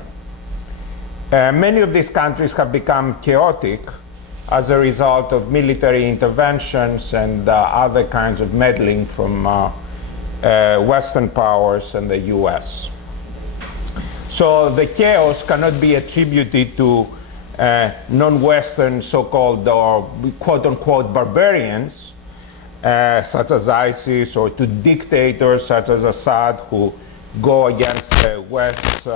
Many of these countries have become chaotic as a result of military interventions and other kinds of meddling from Western powers and the US. So the chaos cannot be attributed to non-Western so-called or quote-unquote barbarians, such as ISIS, or to dictators such as Assad, who go against the West's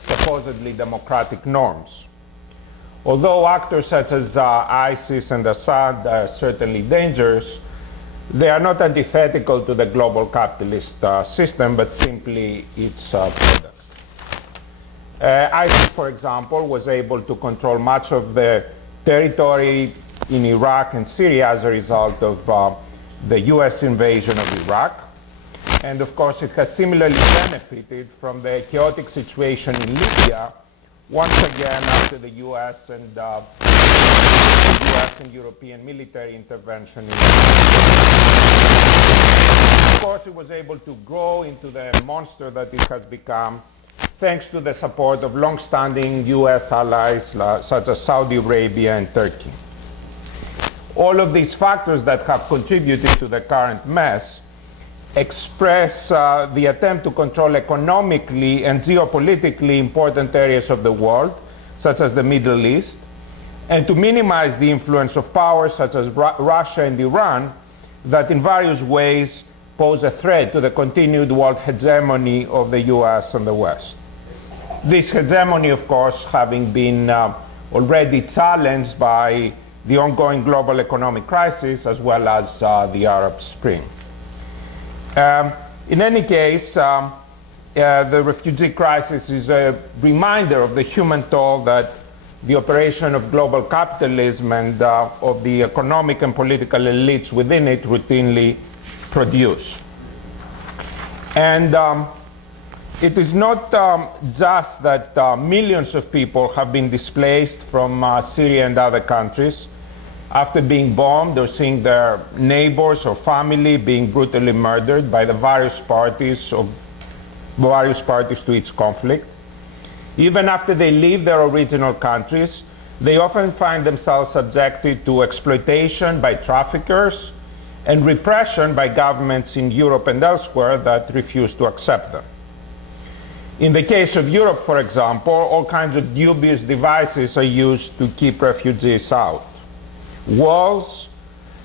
supposedly democratic norms. Although actors such as ISIS and Assad are certainly dangerous, they are not antithetical to the global capitalist system, but simply its product. ISIS, for example, was able to control much of the territory in Iraq and Syria as a result of the US invasion of Iraq. And of course, it has similarly benefited from the chaotic situation in Libya, once again after the US and European military intervention in Libya. Of course, it was able to grow into the monster that it has become, thanks to the support of long-standing US allies such as Saudi Arabia and Turkey. All of these factors that have contributed to the current mess express the attempt to control economically and geopolitically important areas of the world, such as the Middle East, and to minimize the influence of powers such as Russia and Iran that in various ways pose a threat to the continued world hegemony of the US and the West. This hegemony, of course, having been already challenged by the ongoing global economic crisis as well as the Arab Spring. In any case, the refugee crisis is a reminder of the human toll that the operation of global capitalism and of the economic and political elites within it routinely produce. And it is not just that millions of people have been displaced from Syria and other countries after being bombed or seeing their neighbors or family being brutally murdered by the various parties to its conflict. Even after they leave their original countries, they often find themselves subjected to exploitation by traffickers and repression by governments in Europe and elsewhere that refuse to accept them. In the case of Europe, for example, all kinds of dubious devices are used to keep refugees out. Walls,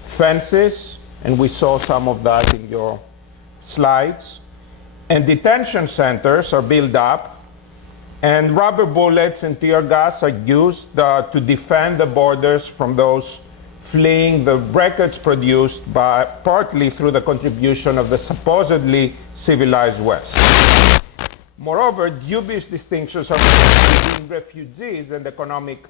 fences, and we saw some of that in your slides, and detention centers are built up, and rubber bullets and tear gas are used to defend the borders from those fleeing the wreckage produced partly through the contribution of the supposedly civilized West. Moreover, dubious distinctions are made between refugees and economic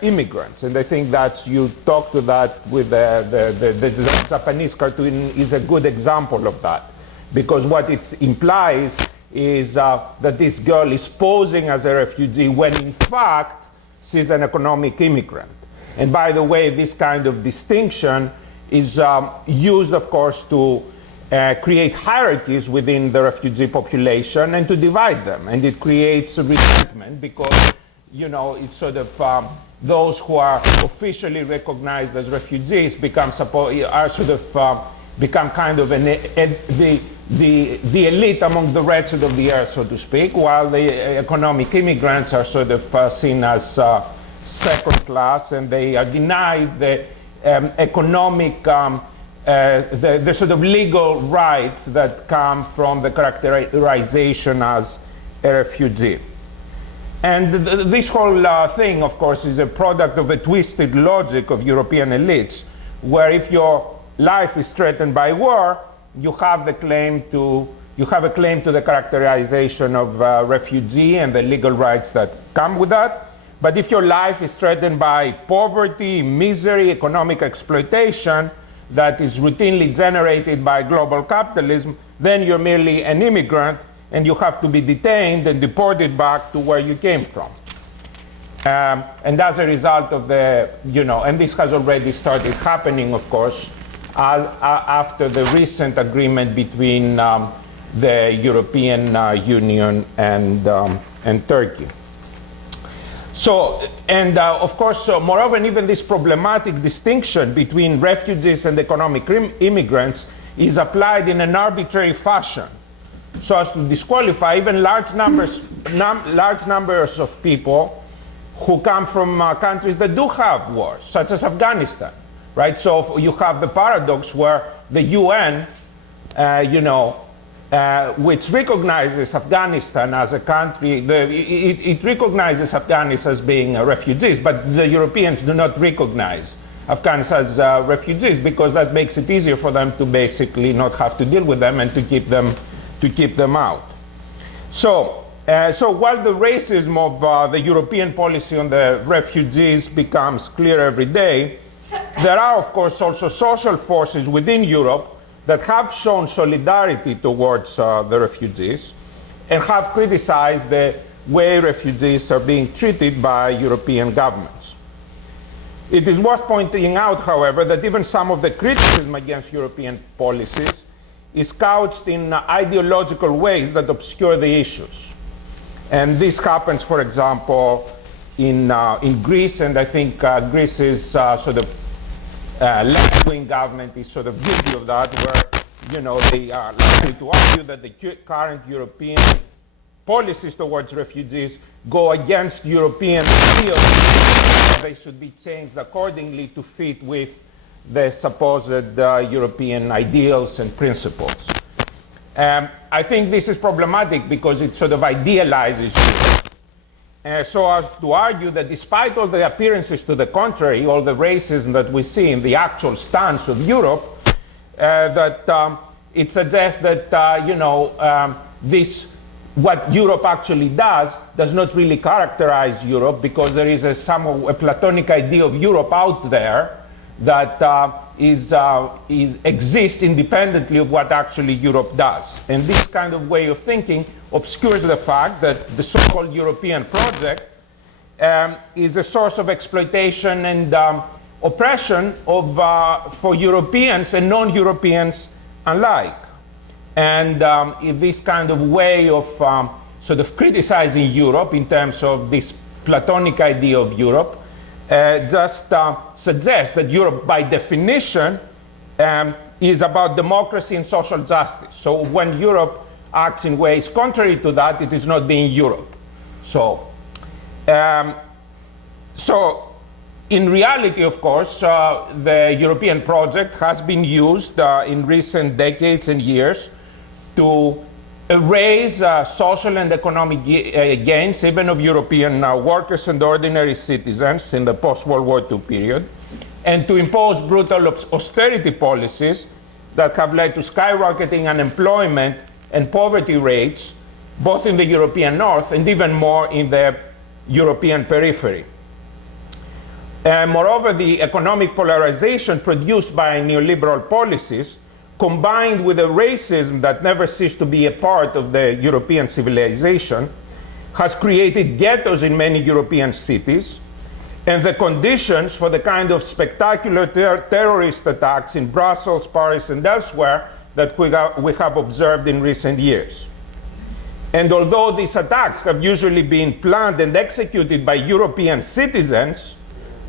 immigrants, and I think that you talked to that with the Japanese cartoon is a good example of that, because what it implies is that this girl is posing as a refugee when in fact she's an economic immigrant. And by the way, this kind of distinction is used, of course, to create hierarchies within the refugee population and to divide them. And it creates resentment because, you know, it's sort of those who are officially recognized as refugees become kind of the elite among the wretched of the earth, so to speak, while the economic immigrants are sort of seen as second class, and they are denied the economic, the sort of legal rights that come from the characterization as a refugee. And this whole thing, of course, is a product of a twisted logic of European elites, where if your life is threatened by war, you have a claim to the characterization of refugee and the legal rights that come with that. But if your life is threatened by poverty, misery, economic exploitation, that is routinely generated by global capitalism, then you're merely an immigrant and you have to be detained and deported back to where you came from. And as a result of the, and this has already started happening, of course, after the recent agreement between the European Union and Turkey. So, and of course, moreover, even this problematic distinction between refugees and economic immigrants is applied in an arbitrary fashion, so as to disqualify even large numbers of people who come from countries that do have wars, such as Afghanistan, right? So you have the paradox where the UN, which recognizes Afghanistan as a country, it recognizes Afghans as being refugees, but the Europeans do not recognize Afghans as refugees because that makes it easier for them to basically not have to deal with them and to keep them out. So while the racism of the European policy on the refugees becomes clear every day, there are of course also social forces within Europe that have shown solidarity towards the refugees and have criticized the way refugees are being treated by European governments. It is worth pointing out, however, that even some of the criticism against European policies is couched in ideological ways that obscure the issues. And this happens, for example, in Greece, and I think Greece's sort of left-wing government is sort of guilty of that, where they are likely to argue that the current European policies towards refugees go against European ideals. They should be changed accordingly to fit with the supposed European ideals and principles. I think this is problematic because it sort of idealizes Europe. So as to argue that despite all the appearances to the contrary, all the racism that we see in the actual stance of Europe, that it suggests that what Europe actually does not really characterize Europe, because there is a Platonic idea of Europe out there that exists independently of what actually Europe does. And this kind of way of thinking obscures the fact that the so-called European project is a source of exploitation and oppression for Europeans and non-Europeans alike. And this kind of way of sort of criticizing Europe in terms of this Platonic idea of Europe just suggests that Europe, by definition, is about democracy and social justice. So when Europe acts in ways contrary to that, it is not being Europe. So in reality, of course, the European project has been used in recent decades and years to raise social and economic gains, even of European workers and ordinary citizens in the post-World War II period, and to impose brutal austerity policies that have led to skyrocketing unemployment and poverty rates, both in the European North and even more in the European periphery. Moreover, the economic polarization produced by neoliberal policies, combined with the racism that never ceased to be a part of the European civilization, has created ghettos in many European cities, and the conditions for the kind of spectacular terrorist attacks in Brussels, Paris, and elsewhere that we have observed in recent years. And although these attacks have usually been planned and executed by European citizens,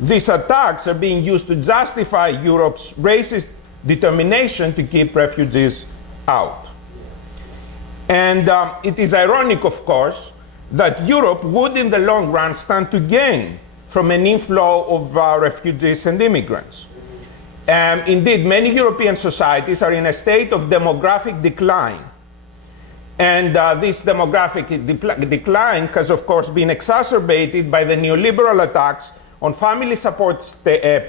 these attacks are being used to justify Europe's racist determination to keep refugees out. And it is ironic, of course, that Europe would in the long run stand to gain from an inflow of refugees and immigrants. Indeed, many European societies are in a state of demographic decline. And this demographic decline has, of course, been exacerbated by the neoliberal attacks on family support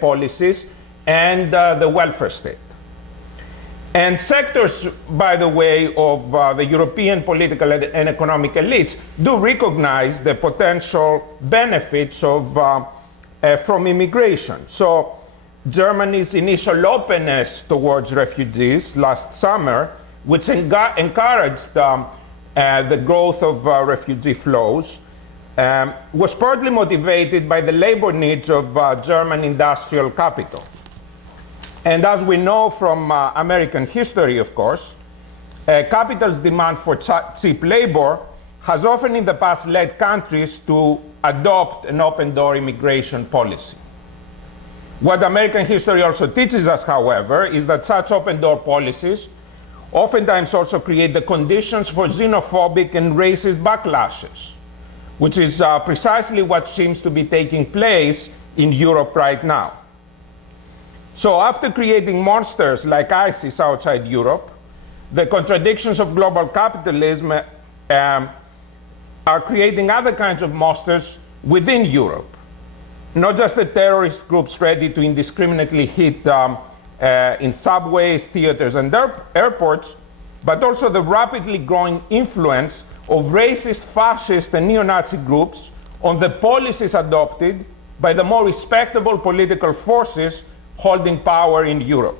policies and the welfare state. And sectors, by the way, of the European political and economic elites do recognize the potential benefits of, from immigration. So Germany's initial openness towards refugees last summer, which encouraged the growth of refugee flows, was partly motivated by the labor needs of German industrial capital. And as we know from American history, of course, capital's demand for cheap labor has often in the past led countries to adopt an open-door immigration policy. What American history also teaches us, however, is that such open-door policies oftentimes also create the conditions for xenophobic and racist backlashes, which is precisely what seems to be taking place in Europe right now. So after creating monsters like ISIS outside Europe, the contradictions of global capitalism are creating other kinds of monsters within Europe. Not just the terrorist groups ready to indiscriminately hit in subways, theaters, and airports, but also the rapidly growing influence of racist, fascist, and neo-Nazi groups on the policies adopted by the more respectable political forces holding power in Europe.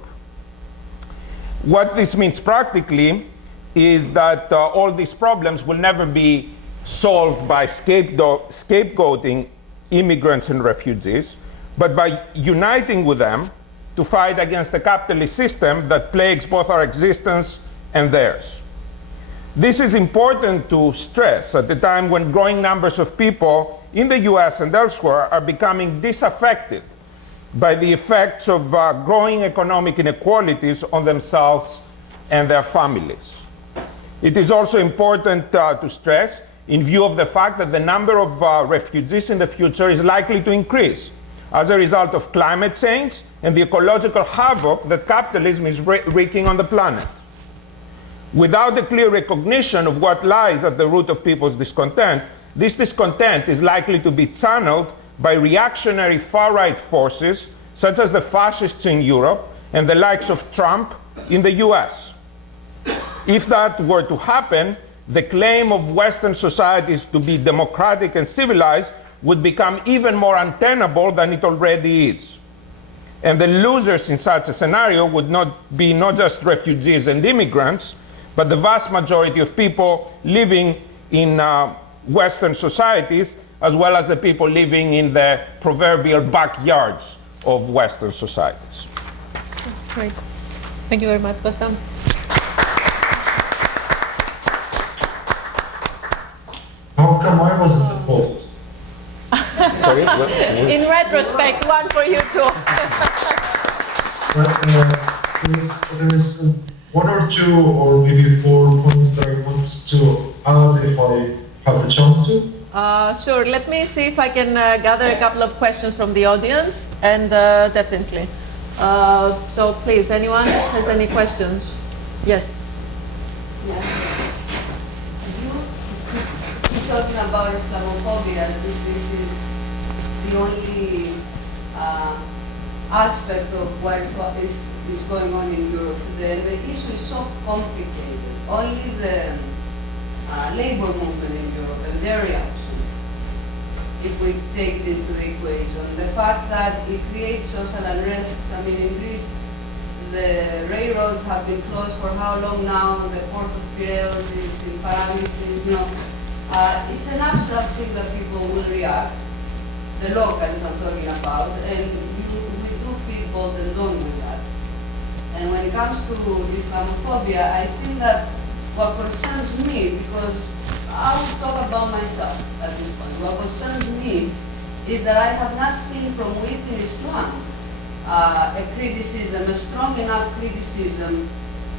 What this means practically is that all these problems will never be solved by scapegoating immigrants and refugees, but by uniting with them to fight against the capitalist system that plagues both our existence and theirs. This is important to stress at a time when growing numbers of people in the US and elsewhere are becoming disaffected by the effects of growing economic inequalities on themselves and their families. It is also important to stress, in view of the fact that the number of refugees in the future is likely to increase as a result of climate change and the ecological havoc that capitalism is wreaking on the planet. Without a clear recognition of what lies at the root of people's discontent, this discontent is likely to be channeled by reactionary far-right forces such as the fascists in Europe and the likes of Trump in the US. If that were to happen, the claim of Western societies to be democratic and civilized would become even more untenable than it already is. And the losers in such a scenario would be not just refugees and immigrants, but the vast majority of people living in Western societies, as well as the people living in the proverbial backyards of Western societies. Great. Thank you very much, Costa. How come I wasn't involved? Sorry? In retrospect, one for you too. There is one or two or maybe 4 points that I want to add if I have the chance to. Sure, let me see if I can gather a couple of questions from the audience, and definitely. So please, anyone has any questions? Yes. You're talking about Islamophobia, this is the only aspect of what is going on in Europe today. The issue is so complicated. Only the labor movement in Europe and their reaction, if we take it into the equation, the fact that it creates social unrest. I mean, in Greece, the railroads have been closed for how long now? The port of Piraeus is in paralysis. You know, it's an abstract thing that people will react. The locals I'm talking about, and we do feel bold with that. And when it comes to Islamophobia, I think that what concerns me, because I will talk about myself at this point, what concerns me is that I have not seen from within Islam a criticism, a strong enough criticism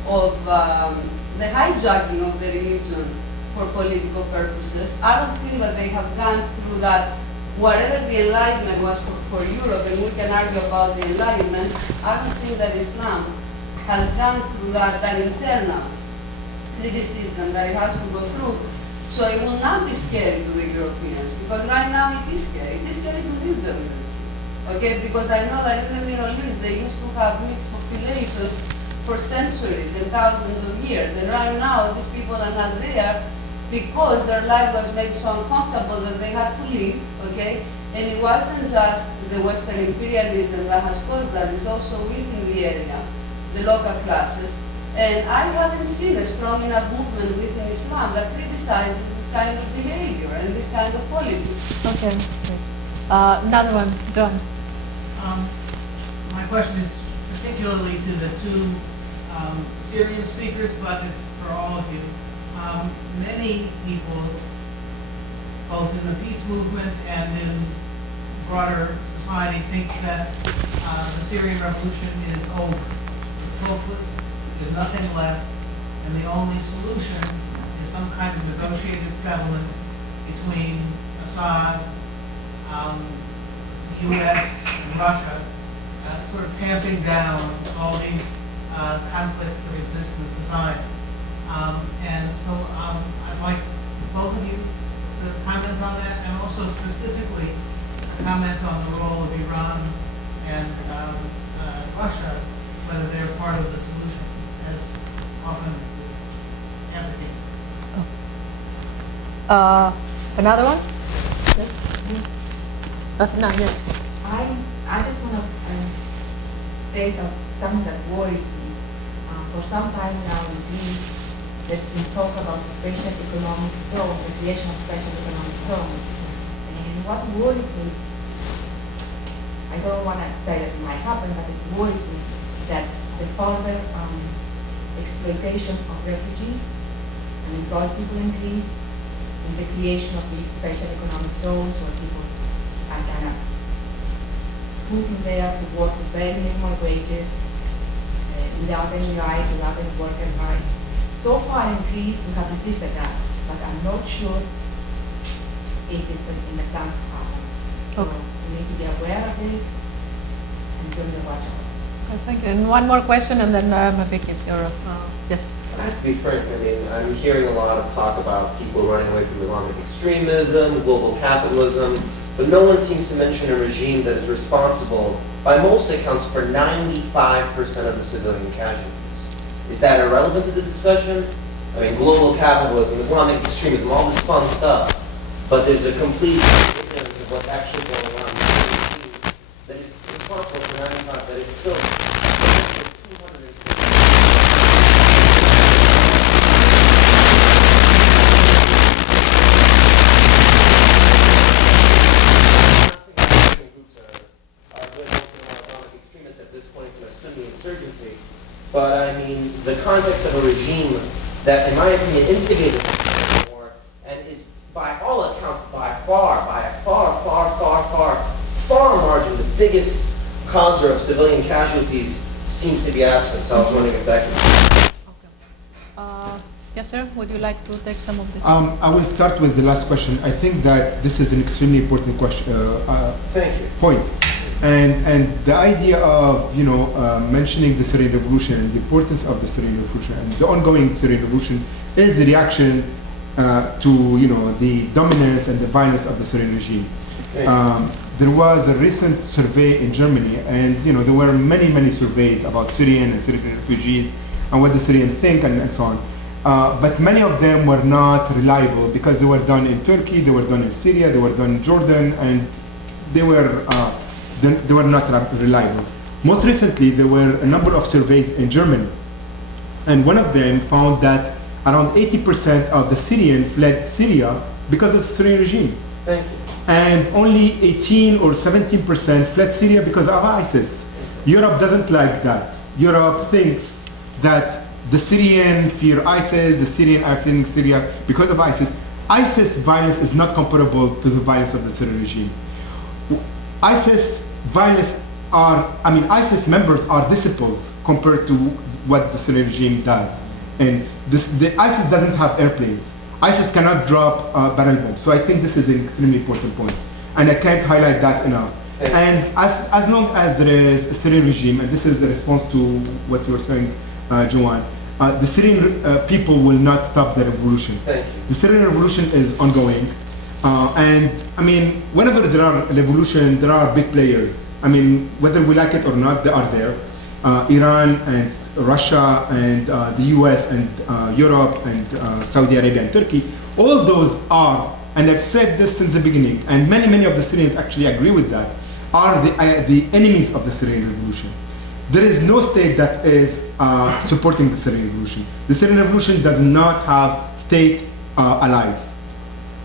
of the hijacking of the religion for political purposes. I don't think that they have gone through that. Whatever the Enlightenment was for Europe, and we can argue about the Enlightenment, I don't think that Islam has gone through that internal criticism that it has to go through. So it will not be scary to the Europeans, because right now it is scary. It is scary to live there. Okay, because I know that in the Middle East they used to have mixed populations for centuries and thousands of years, and right now these people are not there because their life was made so uncomfortable that they had to leave, okay? And it wasn't just the Western imperialism that has caused that, it's also within the area, the local classes. And I haven't seen a strong enough movement within Islam that criticizes this kind of behavior and this kind of politics. Okay. Another one, John. My question is particularly to the two Syrian speakers, but it's for all of you. Many people, both in the peace movement and in broader society, think that the Syrian Revolution is over. It's hopeless, there's nothing left, and the only solution is some kind of negotiated settlement between Assad, the U.S., and Russia, sort of tamping down all these conflicts that exist in society. And so I'd like both of you to comment on that, and also specifically comment on the role of Iran and Russia, whether they're part of the solution, as often is advocated. Another one? Yes. No, yes. I just want to state something that worries me. For some time now in Greece, there's been talk about special economic zones, the creation of special economic zones. And what worries me, I don't want to say that it might happen, but it worries me that the further exploitation of refugees and employed people in Greece in the creation of these special economic zones where people are kind of put in there to work with very minimal wages, without any rights, without any worker rights. So far in Greece, we have resisted that, but I'm not sure if it's in the plans to happen. So we need to be aware of this and do the watch out. Thank you. And one more question, and then Mafik, if you're, yes. I have to be frank, I mean, I'm hearing a lot of talk about people running away from Islamic extremism, global capitalism, but no one seems to mention a regime that is responsible, by most accounts, for 95% of the civilian casualties. Is that irrelevant to the discussion? I mean, global capitalism, Islamic extremism, all this fun stuff, but there's a complete ignorance of what's actually going on. That is responsible for 95%, that is still 250. Insurgency, but I mean the context of a regime that, in my opinion, instigated the war and is, by all accounts, by a far margin, the biggest causer of civilian casualties seems to be absent. So I was wondering if that could. Yes, sir. Would you like to take some of this? I will start with the last question. I think that this is an extremely important question. Thank you. Point. And the idea of mentioning the Syrian Revolution and the importance of the Syrian Revolution and the ongoing Syrian Revolution is a reaction to the dominance and the violence of the Syrian regime. There was a recent survey in Germany, and there were many surveys about Syrian and Syrian refugees and what the Syrians think and so on. But many of them were not reliable because they were done in Turkey, they were done in Syria, they were done in Jordan, and they were not reliable. Most recently, there were a number of surveys in Germany, and one of them found that around 80% of the Syrians fled Syria because of the Syrian regime. Thank you. And only 18 or 17% fled Syria because of ISIS. Europe doesn't like that. Europe thinks that the Syrian fear ISIS, the Syrian are fleeing Syria because of ISIS. ISIS violence is not comparable to the violence of the Syrian regime. ISIS members are disciples compared to what the Syrian regime does. And ISIS doesn't have airplanes. ISIS cannot drop barrel bombs. So I think this is an extremely important point. And I can't highlight that enough. And as long as there is a Syrian regime, and this is the response to what you were saying, Joanne, the Syrian people will not stop the revolution. The Syrian revolution is ongoing. And I mean, whenever there are a revolution, there are big players. I mean, whether we like it or not, they are there. Iran and Russia and the US and Europe and Saudi Arabia and Turkey, all those are, and I've said this since the beginning, and many of the Syrians actually agree with that, are the enemies of the Syrian Revolution. There is no state that is supporting the Syrian Revolution. The Syrian Revolution does not have state allies.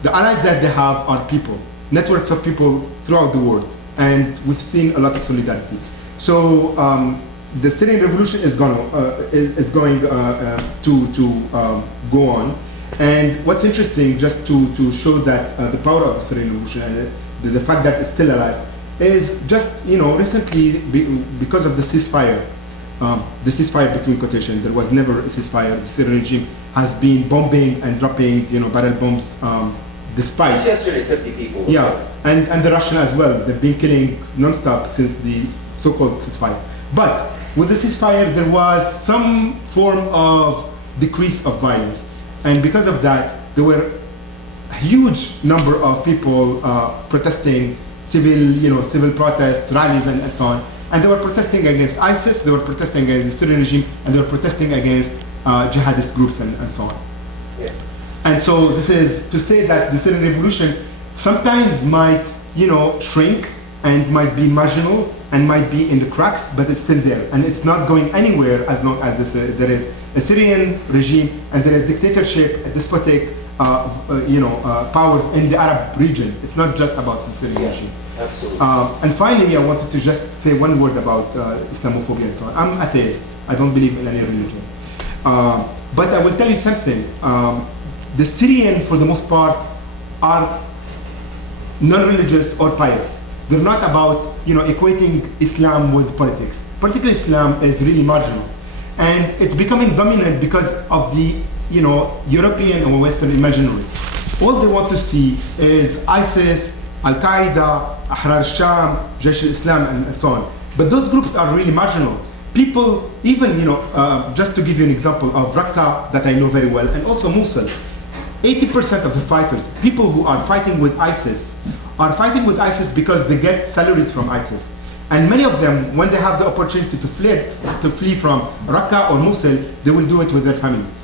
The allies that they have are people, networks of people throughout the world, and we've seen a lot of solidarity. So the Syrian Revolution is going to go on. And what's interesting, just to show that the power of the Syrian Revolution and the fact that it's still alive, is just, recently, because of the ceasefire between quotations, there was never a ceasefire. The Syrian regime has been bombing and dropping, barrel bombs, despite. Just yesterday, 50 people. Yeah, and the Russian as well. They've been killing non-stop since the so-called ceasefire. But with the ceasefire, there was some form of decrease of violence. And because of that, there were a huge number of people protesting, civil protests, rallies, and so on. And they were protesting against ISIS, they were protesting against the Syrian regime, and they were protesting against jihadist groups and so on. Yeah. And so this is to say that the Syrian Revolution sometimes might, shrink and might be marginal and might be in the cracks, but it's still there. And it's not going anywhere as long as there is a Syrian regime and there is dictatorship, a despotic, powers in the Arab region. It's not just about the Syrian regime. Absolutely. And finally, I wanted to just say one word about Islamophobia and so on. I'm atheist. I don't believe in any religion. But I will tell you something. The Syrian, for the most part, are non-religious or pious. They're not about, equating Islam with politics. Political Islam is really marginal. And it's becoming dominant because of the, European or Western imaginary. All they want to see is ISIS, Al-Qaeda, Ahrar al-Sham, Jaish al-Islam, and so on. But those groups are really marginal. People, even, just to give you an example of Raqqa that I know very well, and also Mosul, 80% of the fighters, people who are fighting with ISIS, are fighting with ISIS because they get salaries from ISIS. And many of them, when they have the opportunity to flee from Raqqa or Mosul, they will do it with their families.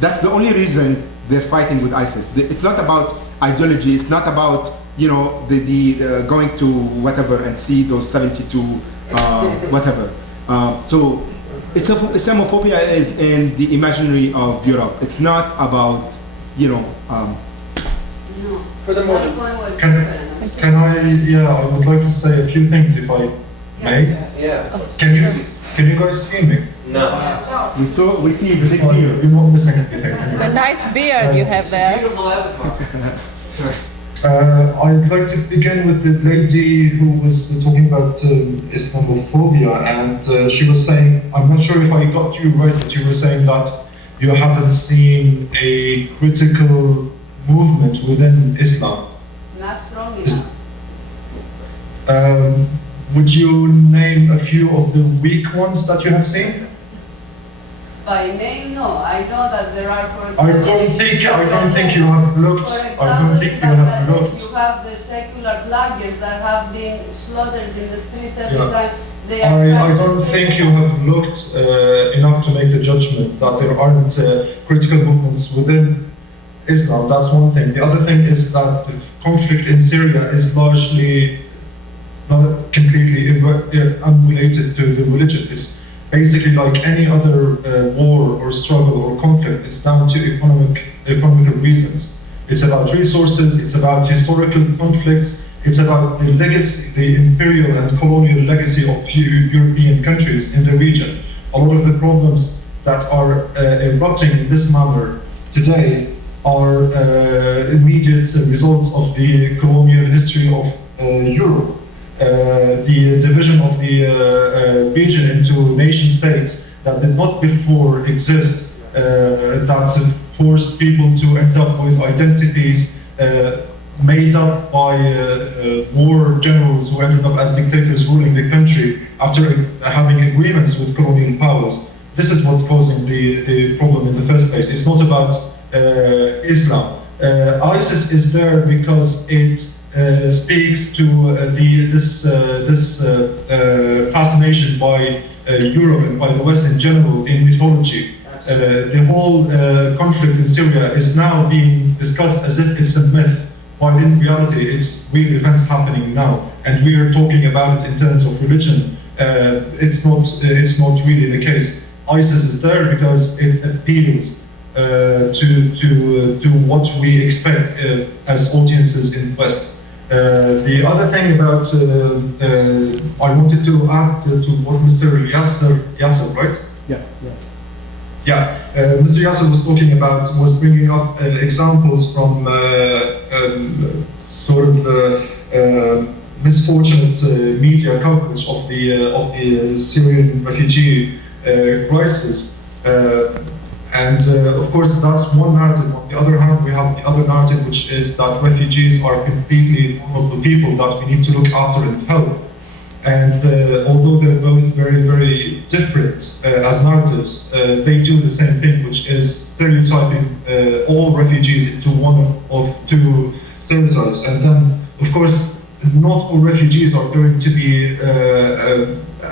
That's the only reason they're fighting with ISIS. It's not about ideology, it's not about, going to whatever and see those 72, whatever. So Islamophobia is in the imaginary of Europe. It's not about, No. Furthermore, My point was Can I would like to say a few things if I may. yeah. Can you guys see me? No. we see It's big fine, deal. you're not missing anything. A nice beard you have there. Beautiful avatar. I'd like to begin with the lady who was talking about Islamophobia, and she was saying, I'm not sure if I got you right, but you were saying that you haven't seen a critical movement within Islam. not strong enough. Would you name a few of the weak ones that you have seen? By name, no. I know that there are, for I don't think you have looked. For I example, don't think you have looked. you have the secular bloggers that have been slaughtered in the streets every Yeah. time they are. I don't think you have looked enough to make the judgment that there aren't critical movements within Islam. That's one thing. The other thing is that the conflict in Syria is largely not completely unrelated to the religion. It's basically like any other war or struggle or conflict. It's down to economical reasons. It's about resources. It's about historical conflicts. It's about the legacy, the imperial and colonial legacy of European countries in the region. A lot of the problems that are erupting in this manner today are immediate results of the colonial history of Europe. The division of the region into nation states that did not before exist, that forced people to end up with identities made up by war generals who ended up as dictators ruling the country after having agreements with colonial powers. This is what's causing the problem in the first place. It's not about Islam. ISIS is there because it speaks to this fascination by Europe and by the West in general in mythology. The whole conflict in Syria is now being discussed as if it's a myth, while in reality it's real events happening now, and we are talking about it in terms of religion. It's not really the case. ISIS is there because it appeals to what we expect as audiences in the West. The other thing about I wanted to add to what Mr. Yasser, right? Yeah, Mr. Yasser was bringing up examples from sort of misfortunate media coverage of the Syrian refugee crisis. And of course, that's one narrative. On the other hand, we have the other narrative, which is that refugees are completely vulnerable people that we need to look after and help. And although they're both very, very different as narratives, they do the same thing, which is stereotyping all refugees into one of two stereotypes. And then, of course, not all refugees are going to be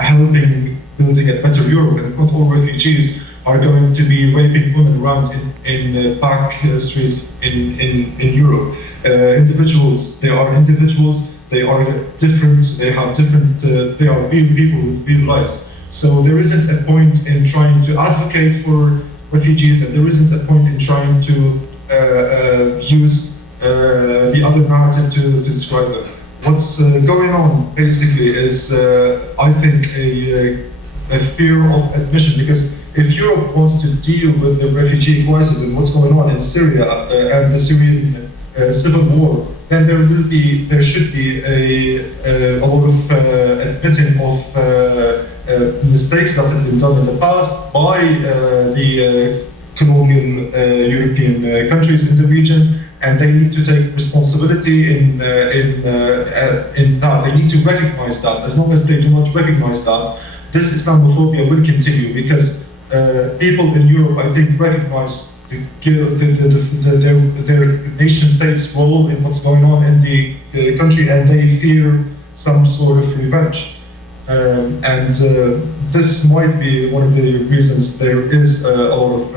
helping building a better Europe, and not all refugees are going to be raping women around in back streets in Europe. Individuals, they are individuals, they are different, they have different, they are real people with real lives. So there isn't a point in trying to advocate for refugees, and there isn't a point in trying to use the other narrative to describe them. What's going on basically is, I think, a fear of admission, because if Europe wants to deal with the refugee crisis and what's going on in Syria and the Syrian civil war, then there should be a lot of admitting of mistakes that have been done in the past by the colonial European countries in the region, and they need to take responsibility in that. They need to recognize that. As long as they do not recognize that, this Islamophobia will continue, because people in Europe, I think, recognize their nation state's role in what's going on in the country, and they fear some sort of revenge. And this might be one of the reasons there is a lot of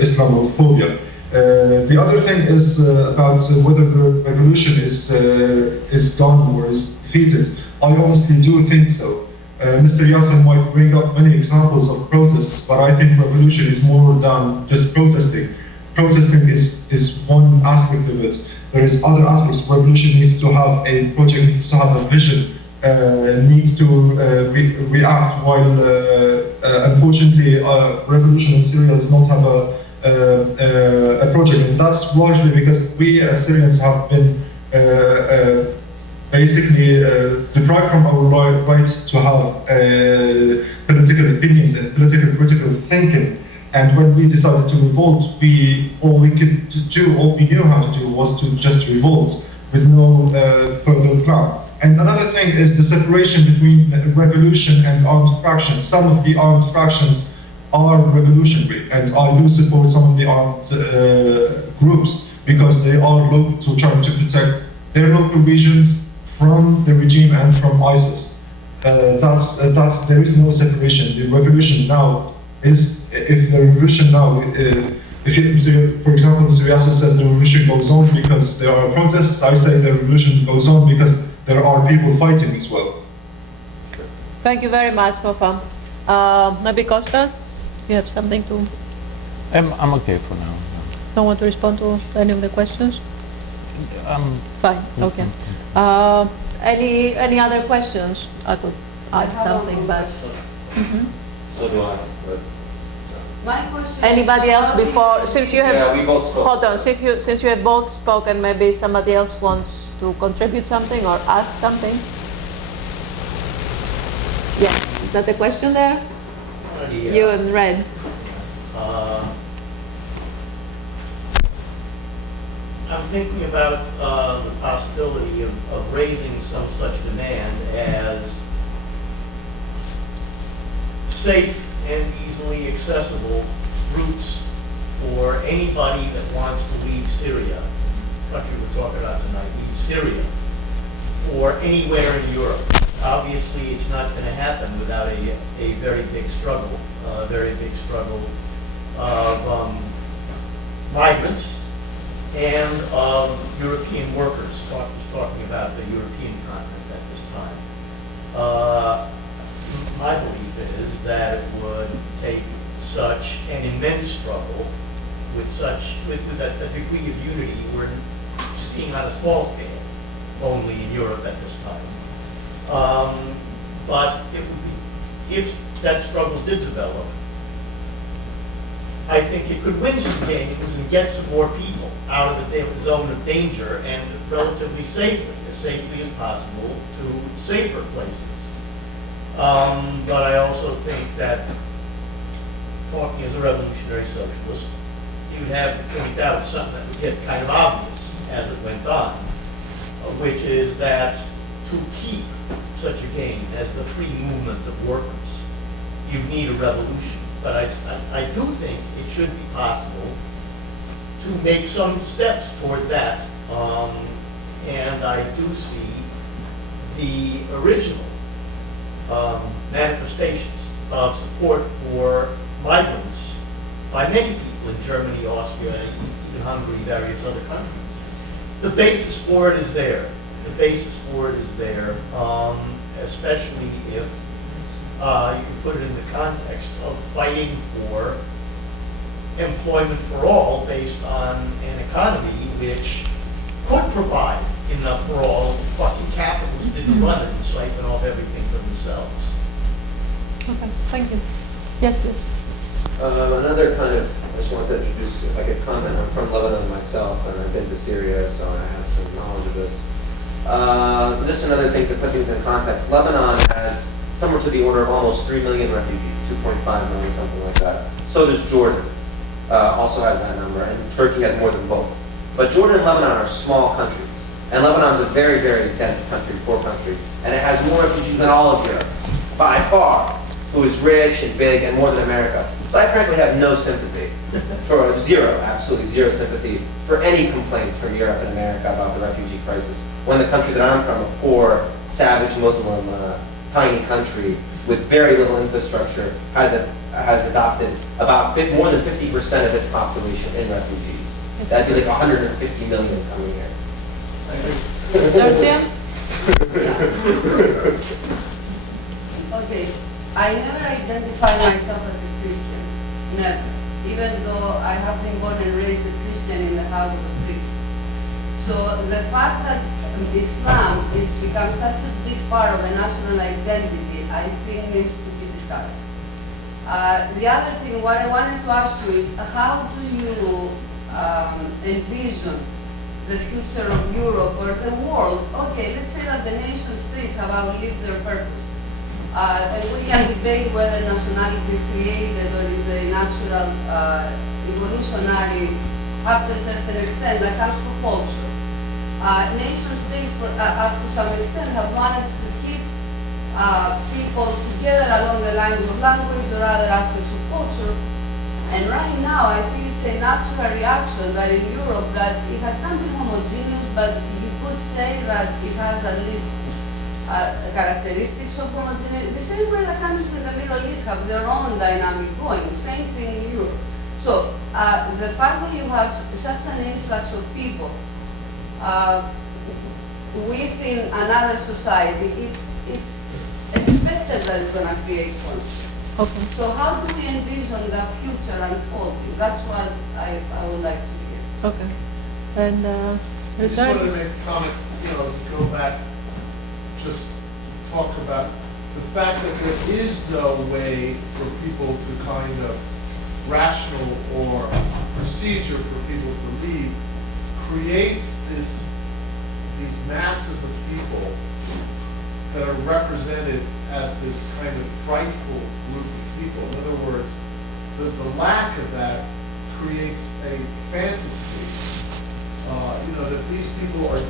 Islamophobia. The other thing is about whether the revolution is gone or is defeated. I honestly do think so. Mr. Yasser might bring up many examples of protests, but I think revolution is more than just protesting. Protesting is one aspect of it. There is other aspects. Revolution needs to have a project, needs to have a vision, needs to react, while unfortunately revolution in Syria does not have a project. And that's largely because we as Syrians have been basically deprived from our right to have political opinions and political critical thinking. And when we decided to revolt, all we knew how to do was to just revolt with no further plan. And another thing is the separation between revolution and armed fractions. Some of the armed fractions are revolutionary, and I do support some of the armed groups, because they are trying to protect their local regions from the regime and from ISIS. There is no separation. The revolution now is, if the revolution now, for example, Mr. Yasser says the revolution goes on because there are protests, I say the revolution goes on because there are people fighting as well. Thank you very much, Mofam. Maybe Costa, you have something to? I'm okay for now. Don't want to respond to any of the questions? Fine, okay. Any other questions? I could add something, but. So do I. But My question Anybody else before, since you have, yeah, we both spoke. hold on, since you have both spoken, maybe somebody else wants to contribute something or ask something? Yeah, is that the question there? You in red. I'm thinking about the possibility of raising some such demand as safe and easily accessible routes for anybody that wants to leave Syria, the country we're talking about tonight, leave Syria, or anywhere in Europe. obviously it's not going to happen without a very big struggle of migrants and of European workers. Talking about the European continent at this time. My belief is that it would take such an immense struggle with a degree of unity we're seeing on a small scale only in Europe at this time. But it would be, if that struggle did develop, I think it could win some gains and get some more people out of the zone of danger and relatively safely as possible, to safer places. But I also think that, talking as a revolutionary socialist, you would have to point out something that would get kind of obvious as it went on, which is that to keep such a gain as the free movement of workers, you need a revolution. But I do think it should be possible to make some steps toward that. And I do see the original manifestations of support for migrants by many people in Germany, Austria, even Hungary, various other countries. The basis for it is there. Especially if you can put it in the context of fighting for employment for all based on an economy which could provide enough for all. Fucking capitalists didn't run it and siphon off everything for themselves. Okay, thank you. Yes, please. Another kind of, I just wanted to introduce, if I could comment, I'm from Lebanon myself, and I've been to Syria, so I have some knowledge of this. Just another thing to put things in context, Lebanon has somewhere to the order of almost 3 million refugees, 2.5 million, something like that. So does Jordan, also has that number, and Turkey has more than both. But Jordan and Lebanon are small countries, and Lebanon's a very, very dense country, poor country, and it has more refugees than all of Europe, by far, who is rich and big and more than America. So I frankly have no sympathy, for zero, absolutely zero sympathy for any complaints from Europe and America about the refugee crisis, when the country that I'm from, a poor, savage Muslim, tiny country with very little infrastructure, has adopted about more than 50% of its population in refugees. That'd be like 150 million coming here. Dorcia? Okay, I never identify myself as a Christian, never. Even though I have been born and raised a Christian in the house of a priest. So the fact that Islam is become such a big part of a national identity, I think needs to be discussed. The other thing, what I wanted to ask you is, how do you envision the future of Europe or the world? Okay, let's say that the nation states have outlived their purpose. And we can debate whether nationality is created or is a natural evolutionary up to a certain extent that comes from culture. Nation states, up to some extent, have managed to keep people together along the lines of language or other aspects of culture. And right now, I think it's a natural reaction that in Europe that it has not been homogeneous, but you could say that it has at least characteristics of homogeneity. The same way the countries in the Middle East have their own dynamic going. Same thing in Europe. So the fact that you have such an influx of people within another society, it's expected that it's going to create conflict. Okay. So how do we envision the future unfolding? That's what I would like to hear. Okay. And I just wanted to make a comment, go back, just talk about the fact that there is no way for people to kind of rational or procedure for people to leave creates these masses of people that are represented as this kind of frightful group of people. In other words, the lack of that creates a fantasy, that these people are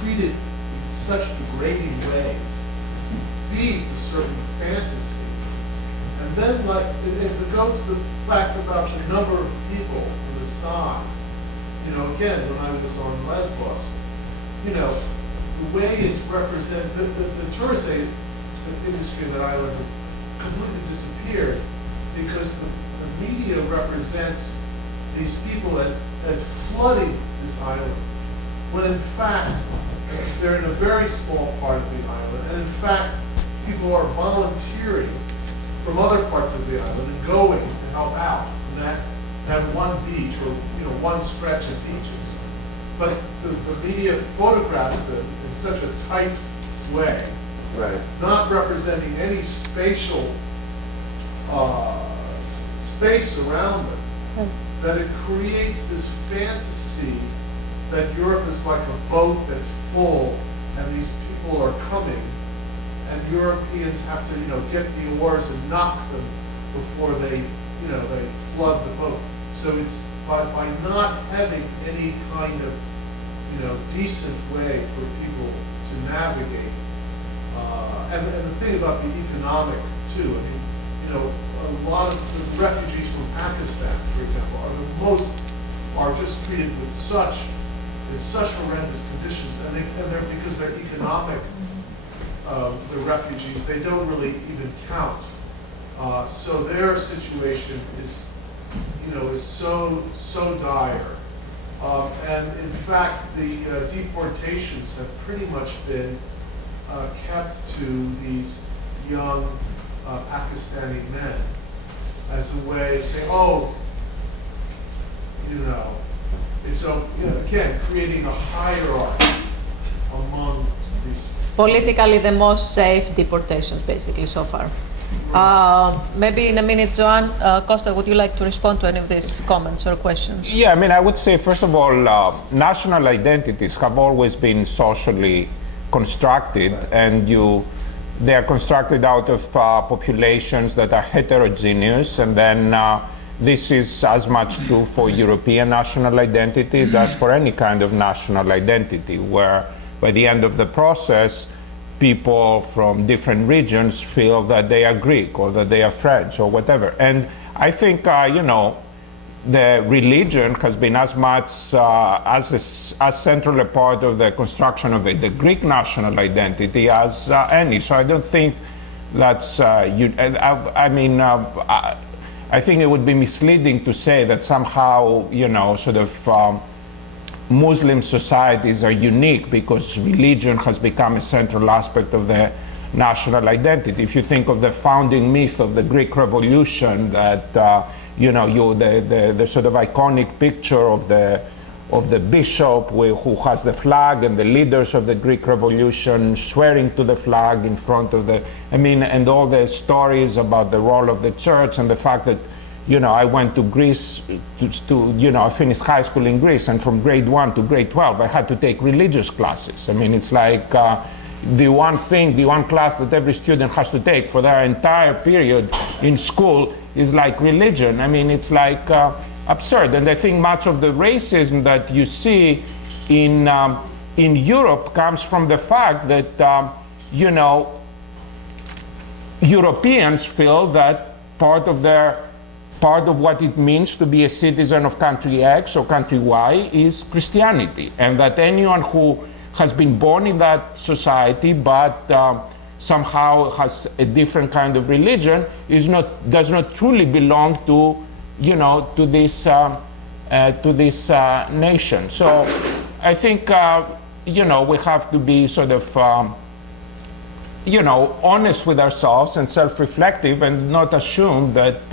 treated in such degrading ways, feeds a certain fantasy. And then, if we go to the fact about the number of people and the size, again, when I was on Lesbos, the way it's represented, the tourist industry in that island has completely disappeared because the media represents these people as flooding this island, when in fact, they're in a very small part of the island, and in fact, people are volunteering from other parts of the island and going to help out in that one beach or one stretch of beaches. But the media photographs them in such a tight way, Right. not representing any spatial space around them, that it creates this fantasy that Europe is like a boat that's full and these people are coming and Europeans have to, get the oars and knock them before they flood the boat. So it's by not having any kind of, decent way for people to navigate. And the thing about the economic too, a lot of the refugees from Pakistan, for example, are just treated with such horrendous conditions, and they're because they're economic, the refugees, they don't really even count. So their situation is so dire. And in fact, the deportations have pretty much been kept to these young Pakistani men as a way of saying, it's again creating a hierarchy among these. Politically, the most safe deportations, basically, so far. Maybe in a minute, Joan, Costa, would you like to respond to any of these comments or questions? Yeah, I would say, first of all, national identities have always been socially constructed, and they are constructed out of populations that are heterogeneous, and then this is as much true for European national identities as for any kind of national identity, where by the end of the process, people from different regions feel that they are Greek or that they are French or whatever. And I think, the religion has been as much as central a part of the construction of the Greek national identity as any. So I don't think that's, I think it would be misleading to say that somehow, Muslim societies are unique because religion has become a central aspect of the national identity. If you think of the founding myth of the Greek Revolution, that the sort of iconic picture of the bishop who has the flag and the leaders of the Greek Revolution swearing to the flag in front of and all the stories about the role of the church and the fact that I went to Greece I finished high school in Greece, and from grade 1 to grade 12, I had to take religious classes. It's like the one class that every student has to take for their entire period in school is like religion. It's like absurd. And I think much of the racism that you see in Europe comes from the fact that, Europeans feel that part of what it means to be a citizen of country X or country Y is Christianity, and that anyone who has been born in that society but somehow has a different kind of religion does not truly belong to this nation. So I think we have to be sort of honest with ourselves and self-reflective, and not assume that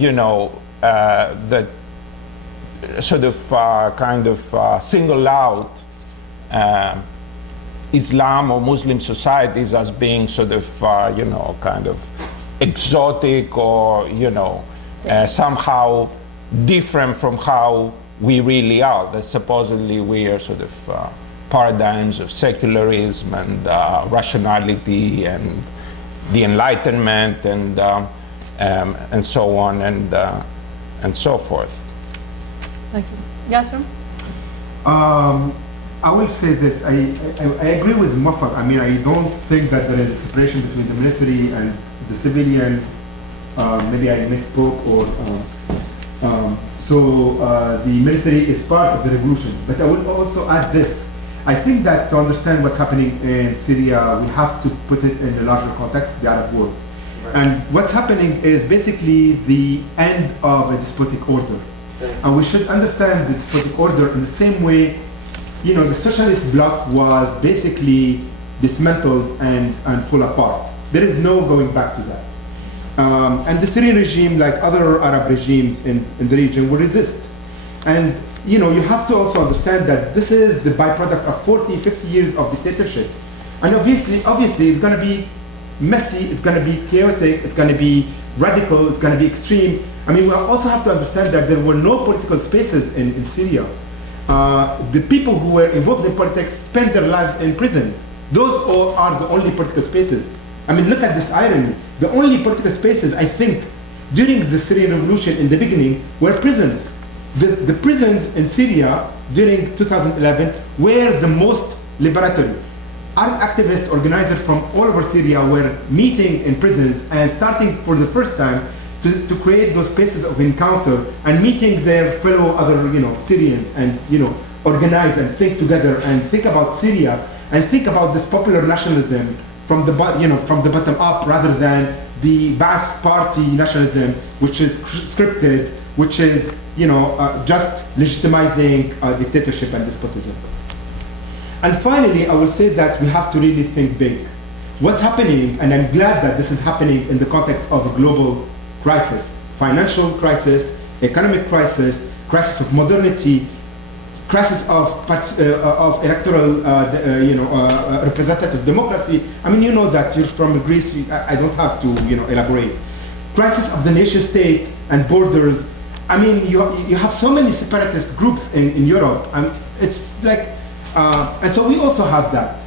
that sort of single out Islam or Muslim societies as being sort of kind of exotic or somehow different from how we really are. That supposedly we are sort of paradigms of secularism and rationality and the Enlightenment and so on and so forth. Thank you. Yasser? I will say this. I agree with Muffar. I don't think that there is a separation between the military and the civilian. Maybe I misspoke, or so the military is part of the revolution. But I will also add this. I think that to understand what's happening in Syria, we have to put it in a larger context, the Arab world. Right. And what's happening is basically the end of a despotic order. And we should understand the despotic order in the same way, you know, the socialist bloc was basically dismantled and fall apart. There is no going back to that. And the Syrian regime, like other Arab regimes in the region, will resist. And you know, you have to also understand that this is the byproduct of 40, 50 years of dictatorship. And obviously it's going to be messy, it's going to be chaotic, it's going to be radical, it's going to be extreme. I mean, we also have to understand that there were no political spaces in Syria. The people who were involved in politics spent their lives in prison. Those all are the only political spaces. I mean, look at this irony. The only political spaces, I think, during the Syrian Revolution in the beginning were prisons. The prisons in Syria during 2011 were the most liberatory. Armed activists, organizers from all over Syria were meeting in prisons and starting for the first time to create those spaces of encounter and meeting their fellow other, you know, Syrians and, you know, organize and think together and think about Syria and think about this popular nationalism from the bottom up rather than the Ba'ath party nationalism, which is scripted, which is, you know, just legitimizing dictatorship and despotism. And finally, I will say that we have to really think big. What's happening, and I'm glad that this is happening in the context of a global crisis, financial crisis, economic crisis, crisis of modernity, crisis of electoral, representative democracy. I mean, you know that you're from Greece. I don't have to, you know, elaborate. Crisis of the nation state and borders. I mean, you have so many separatist groups in Europe, and it's like, and so we also have that.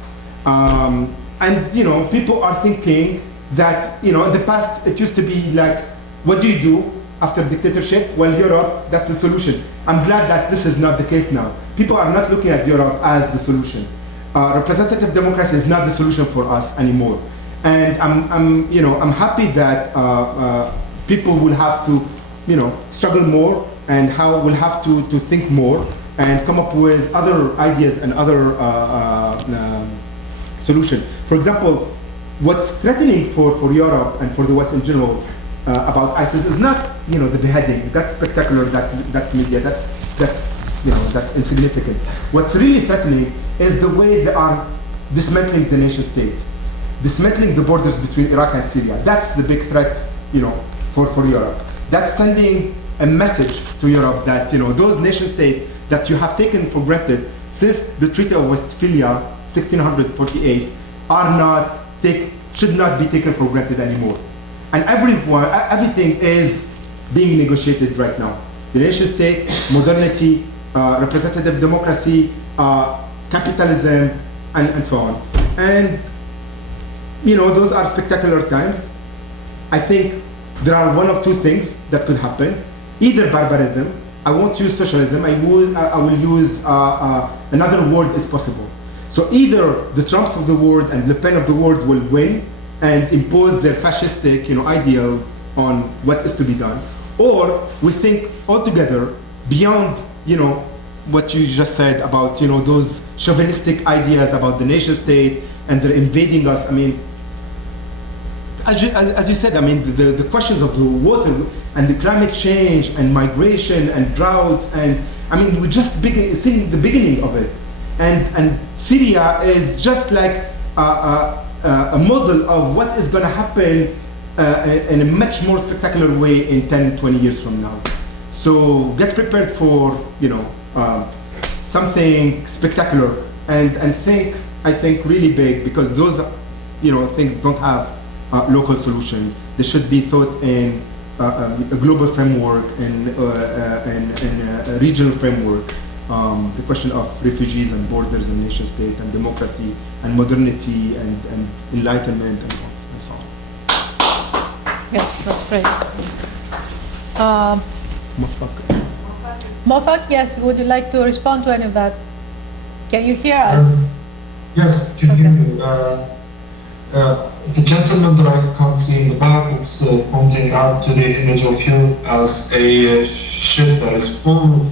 And you know, people are thinking that, you know, in the past it used to be like, what do you do after dictatorship? Well, Europe, that's the solution. I'm glad that this is not the case now. People are not looking at Europe as the solution. Representative democracy is not the solution for us anymore. And I'm happy that people will have to, you know, struggle more and will have to think more and come up with other ideas and other solutions. For example, what's threatening for Europe and for the West in general about ISIS is not, you know, the beheading. That's spectacular. That's media. That's insignificant. What's really threatening is the way they are dismantling the nation state, dismantling the borders between Iraq and Syria. That's the big threat, you know, for Europe. That's sending a message to Europe that, you know, those nation states that you have taken for granted since the Treaty of Westphalia, 1648, should not be taken for granted anymore. And everything is being negotiated right now. The nation state, modernity, representative democracy, capitalism, and so on. And, you know, those are spectacular times. I think there are one of two things that could happen. Either barbarism, I won't use socialism, I will use another word is possible. So either the Trumps of the world and Le Pen of the world will win and impose their fascistic, you know, ideal on what is to be done, or we think altogether beyond, you know, what you just said about, you know, those chauvinistic ideas about the nation state and they're invading us. I mean, as you said, I mean, the questions of the water and the climate change and migration and droughts, and I mean, we're just seeing the beginning of it. And Syria is just like a model of what is going to happen in a much more spectacular way in 10, 20 years from now. So get prepared for, you know, something spectacular and think, I think, really big, because those, you know, things don't have local solution. They should be thought in a global framework and a regional framework. The question of refugees and borders and nation state and democracy and modernity and enlightenment and so on. Yes, that's great. Mofak, yes, would you like to respond to any of that? Can you hear us? Yes, can hear you. The gentleman that I can't see in the back, it's pointing out to the image of you as a ship that is full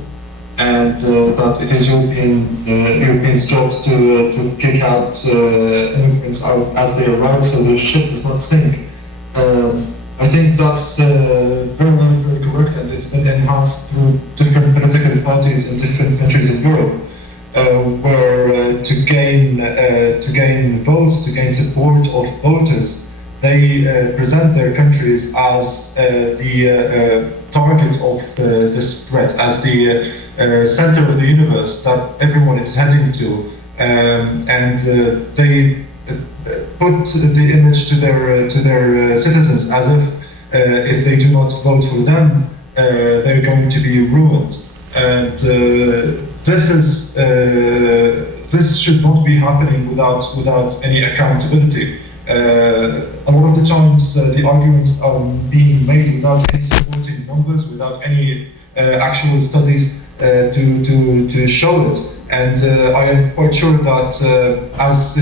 and that it is Europeans' jobs to kick out immigrants out as they arrive, so the ship does not sink. I think that's very correct, and it's been enhanced through different political parties in different countries in Europe, where to gain votes, to gain support of voters, they present their countries as the target of this threat, as the center of the universe that everyone is heading to, and they put the image to their citizens as if they do not vote for them, they're going to be ruined. And this should not be happening without any accountability. A lot of the times the arguments are being made without any supporting numbers, without any actual studies to show it. And I am quite sure that, as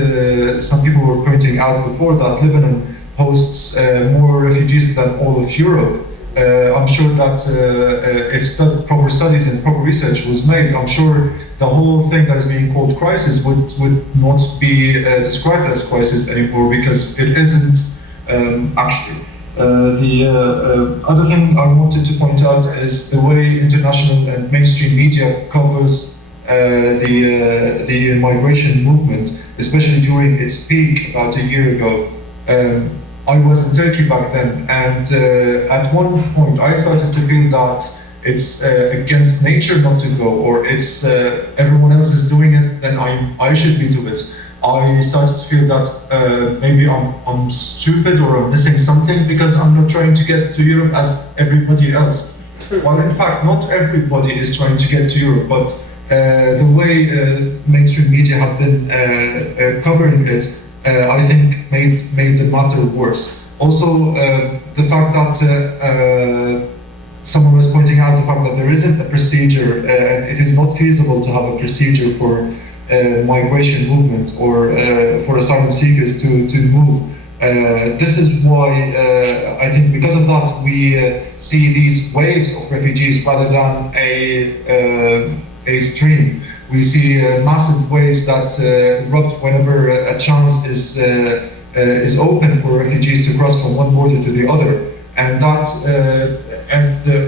some people were pointing out before, that Lebanon hosts more refugees than all of Europe. I'm sure that if proper studies and proper research was made, I'm sure the whole thing that is being called crisis would not be described as crisis anymore, because it isn't actually. The other thing I wanted to point out is the way international and mainstream media covers the migration movement, especially during its peak about a year ago. I was in Turkey back then, and at one point I started to feel that it's against nature not to go, or it's everyone else is doing it, then I should be doing it. I started to feel that maybe I'm stupid or I'm missing something because I'm not trying to get to Europe as everybody else. Well, in fact, not everybody is trying to get to Europe, but the way mainstream media have been covering it, I think made the matter worse. Also, the fact that someone was pointing out the fact that there isn't a procedure, and it is not feasible to have a procedure for migration movement or for asylum seekers to move. This is why I think because of that we see these waves of refugees rather than a stream. We see massive waves that erupt whenever a chance is open for refugees to cross from one border to the other, and that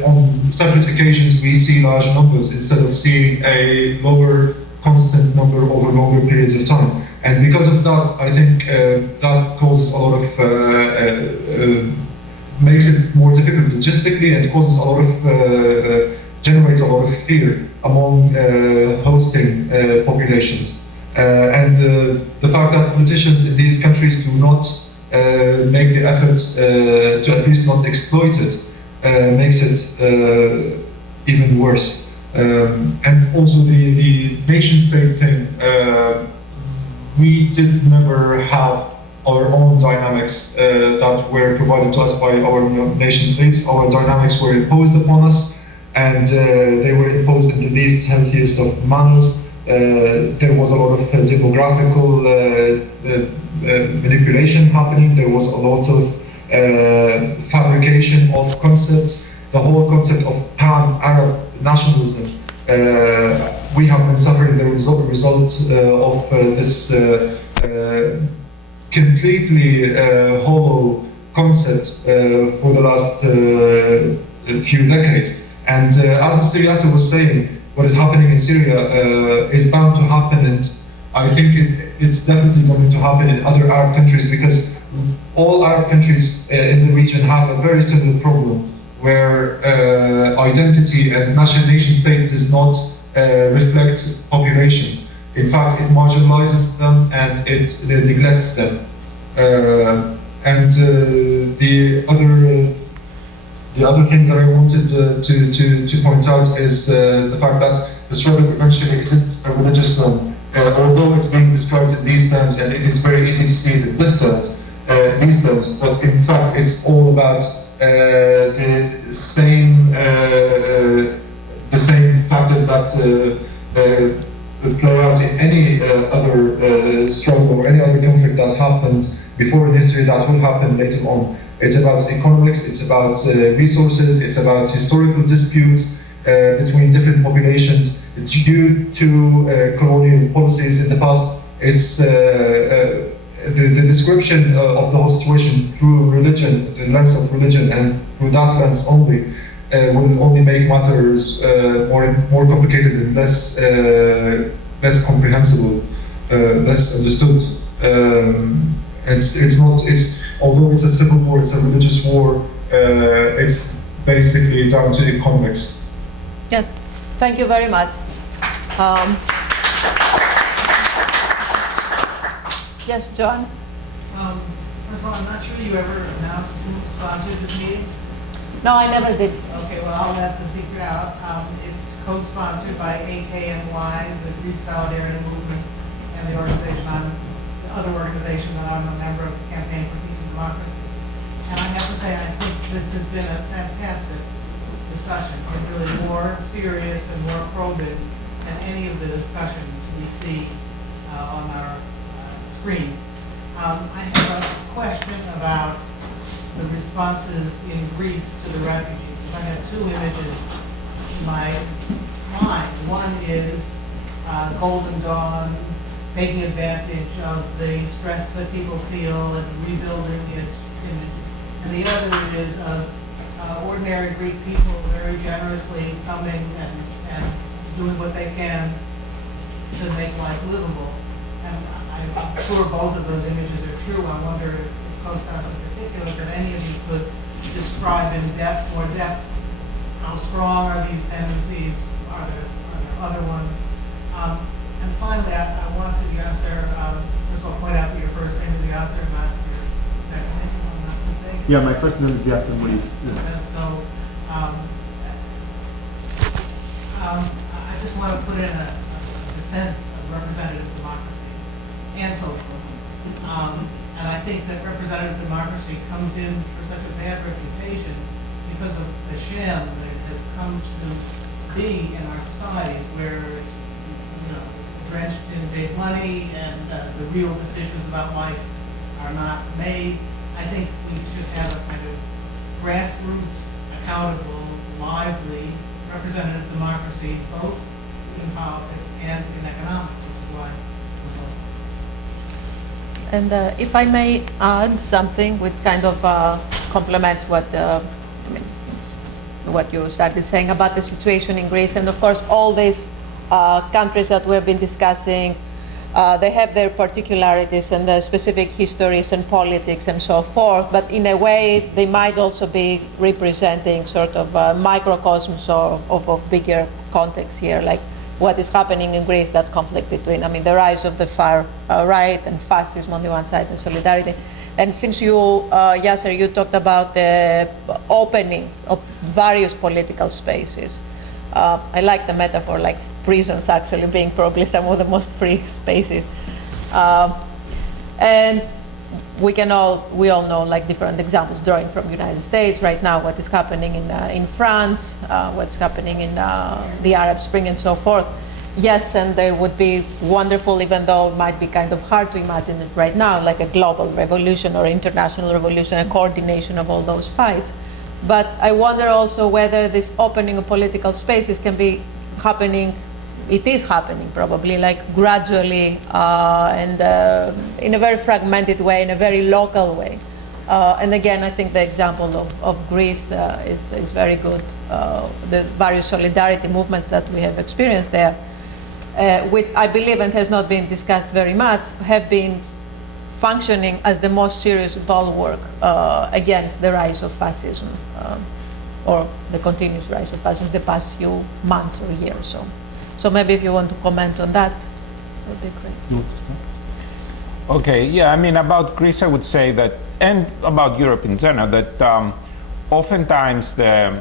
on separate occasions we see large numbers instead of seeing a lower constant number over longer periods of time. And because of that, I think that causes a lot of makes it more difficult logistically, and causes a lot of generates a lot of fear among hosting populations. And the fact that politicians in these countries do not make the effort to at least not exploit it makes it even worse. And also the nation-state thing, we did never have our own dynamics that were provided to us by our nation-states. Our dynamics were imposed upon us, and they were imposed in the least healthiest of manners. There was a lot of demographical manipulation happening. There was a lot of fabrication of concepts. The whole concept of pan-Arab nationalism. We have been suffering the result of this completely hollow concept for the last few decades. And as Mr. Yasser was saying, what is happening in Syria is bound to happen, and I think it's definitely going to happen in other Arab countries, because all Arab countries in the region have a very similar problem, where identity and nation state does not reflect populations. In fact, it marginalizes them and it neglects them. And the other thing that I wanted to point out is the fact that the struggle eventually isn't a religious one. Although it's being described in these terms, and it is very easy to see it in these terms, but in fact it's all about the same factors that play out in any other struggle or any other conflict that happened before in history that will happen later on. It's about economics, it's about resources, it's about historical disputes, between different populations due to colonial policies in the past. It's the description of the whole situation through religion, the lens of religion, and through that lens only, will only make matters more complicated and less comprehensible, less understood. Although it's a civil war, it's a religious war. It's basically down to economics. Yes, thank you very much. Yes, John. First of all, I'm not sure you ever announced who sponsored this meeting. No, I never did. Okay, well, I'll have to secret out. It's co-sponsored by AKNY, the Greek Solidarity Movement, and the other organization that I'm a member of, the Campaign for Peace and Democracy. And I have to say, I think this has been a fantastic discussion. It's really more serious and more probing than any of the discussions we see on our screens. I have a question about the responses in Greece to the refugees. I have two images in my mind. One is Golden Dawn taking advantage of the stress that people feel and rebuilding its image. And the other is ordinary Greek people very generously coming and doing what they can to make life livable. And I'm sure both of those images are true. I wonder if COSTAS in particular, that any of you could describe in more depth, how strong are these tendencies? Are there other ones? And finally, I wanted to YASSER, first of all, point out that your first name is YASSER, not your second name, if I'm not mistaken. Yeah, my first name is YASSER MUNIF. And so, I just want to put in a defense of representative democracy and socialism. And I think that representative democracy comes in for such a bad reputation because of the sham that it has come to be in our societies, where it's drenched in big money and the real decisions about life are not made. I think we should have a kind of grassroots, accountable, lively, representative democracy, both in politics and in economics, which is why we're so. And if I may add something which kind of complements what what you started saying about the situation in Greece, and of course all these countries that we have been discussing, they have their particularities and their specific histories and politics and so forth, but in a way they might also be representing sort of microcosms of bigger context here, like what is happening in Greece, that conflict between, the rise of the far right and fascism on the one side and solidarity. And since you, YASSER, you talked about the opening of various political spaces. I like the metaphor, like prisons actually being probably some of the most free spaces. And we all know like different examples drawing from the United States right now, what is happening in France, what's happening in the Arab Spring and so forth. Yes, and they would be wonderful, even though it might be kind of hard to imagine it right now, like a global revolution or international revolution, a coordination of all those fights. But I wonder also whether this opening of political spaces can be happening, it is happening probably, like gradually and in a very fragmented way, in a very local way. And again, I think the example of Greece is very good. The various solidarity movements that we have experienced there, which I believe and has not been discussed very much, have been functioning as the most serious bulwark against the rise of fascism, or the continuous rise of fascism the past few months or years. So maybe if you want to comment on that, that would be great. You want to start? Okay, yeah, about Greece I would say that, and about Europe in general, that oftentimes the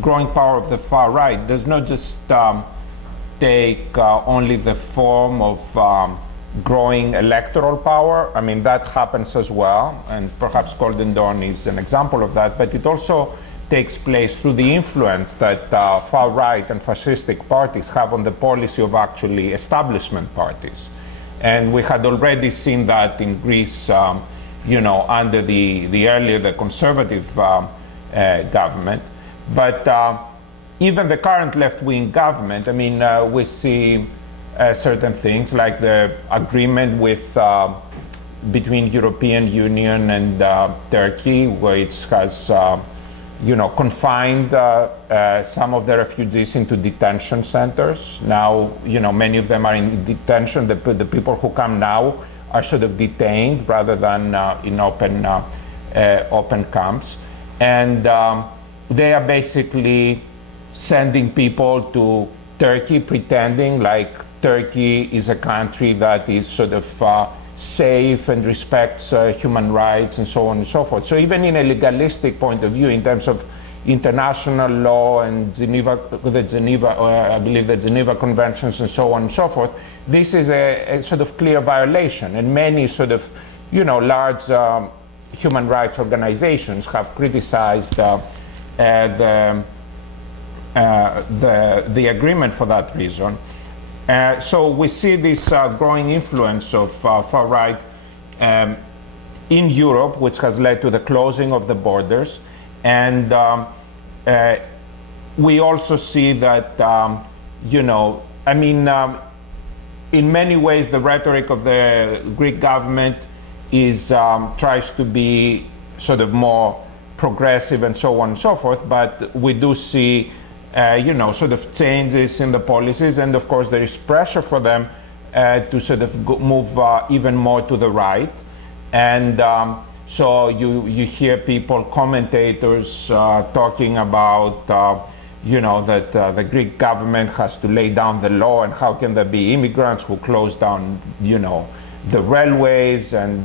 growing power of the far right does not just take only the form of growing electoral power. That happens as well, and perhaps Golden Dawn is an example of that, but it also takes place through the influence that far right and fascistic parties have on the policy of actually establishment parties. And we had already seen that in Greece, under the conservative government. But even the current left-wing government, I mean, we see certain things like the agreement with between European Union and Turkey, which has confined some of the refugees into detention centers. Now, many of them are in detention. The people who come now are sort of detained rather than in open camps. And they are basically sending people to Turkey, pretending like Turkey is a country that is sort of safe and respects human rights and so on and so forth. So even in a legalistic point of view, in terms of international law and I believe the Geneva Conventions and so on and so forth, this is a sort of clear violation. And many sort of, large human rights organizations have criticized the agreement for that reason. So we see this growing influence of far-right in Europe, which has led to the closing of the borders. And we also see that, in many ways, the rhetoric of the Greek government tries to be sort of more progressive and so on and so forth, but we do see sort of changes in the policies, and of course there is pressure for them to sort of move even more to the right. And so you hear people, commentators, talking about that the Greek government has to lay down the law, and how can there be immigrants who close down the railways, and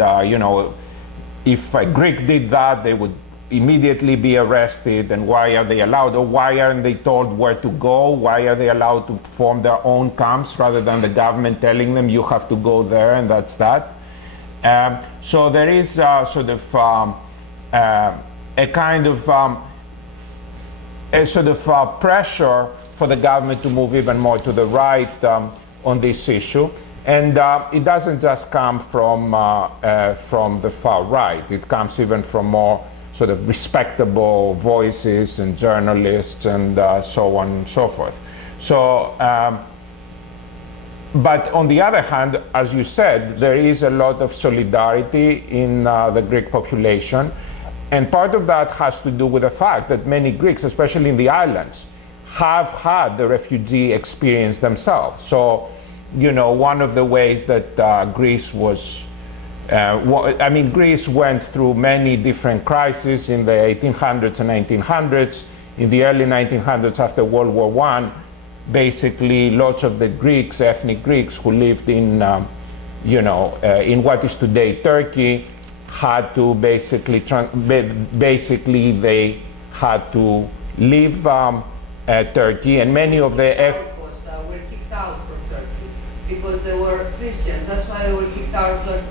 if a Greek did that, they would immediately be arrested, and why are they allowed, or why aren't they told where to go? Why are they allowed to form their own camps rather than the government telling them you have to go there, and that's that. So there is sort of a kind of pressure for the government to move even more to the right on this issue. And it doesn't just come from the far right. It comes even from more sort of respectable voices and journalists and so on and so forth. So, but on the other hand, as you said, there is a lot of solidarity in the Greek population. And part of that has to do with the fact that many Greeks, especially in the islands, have had the refugee experience themselves. So, one of the ways that Greece was Greece went through many different crises in the 1800s and 1900s. In the early 1900s, after World War I, basically lots of the Greeks, ethnic Greeks who lived in, in what is today Turkey, had to basically they had to leave Turkey, and many of the were kicked out from Turkey because they were Christians. That's why they were kicked out. So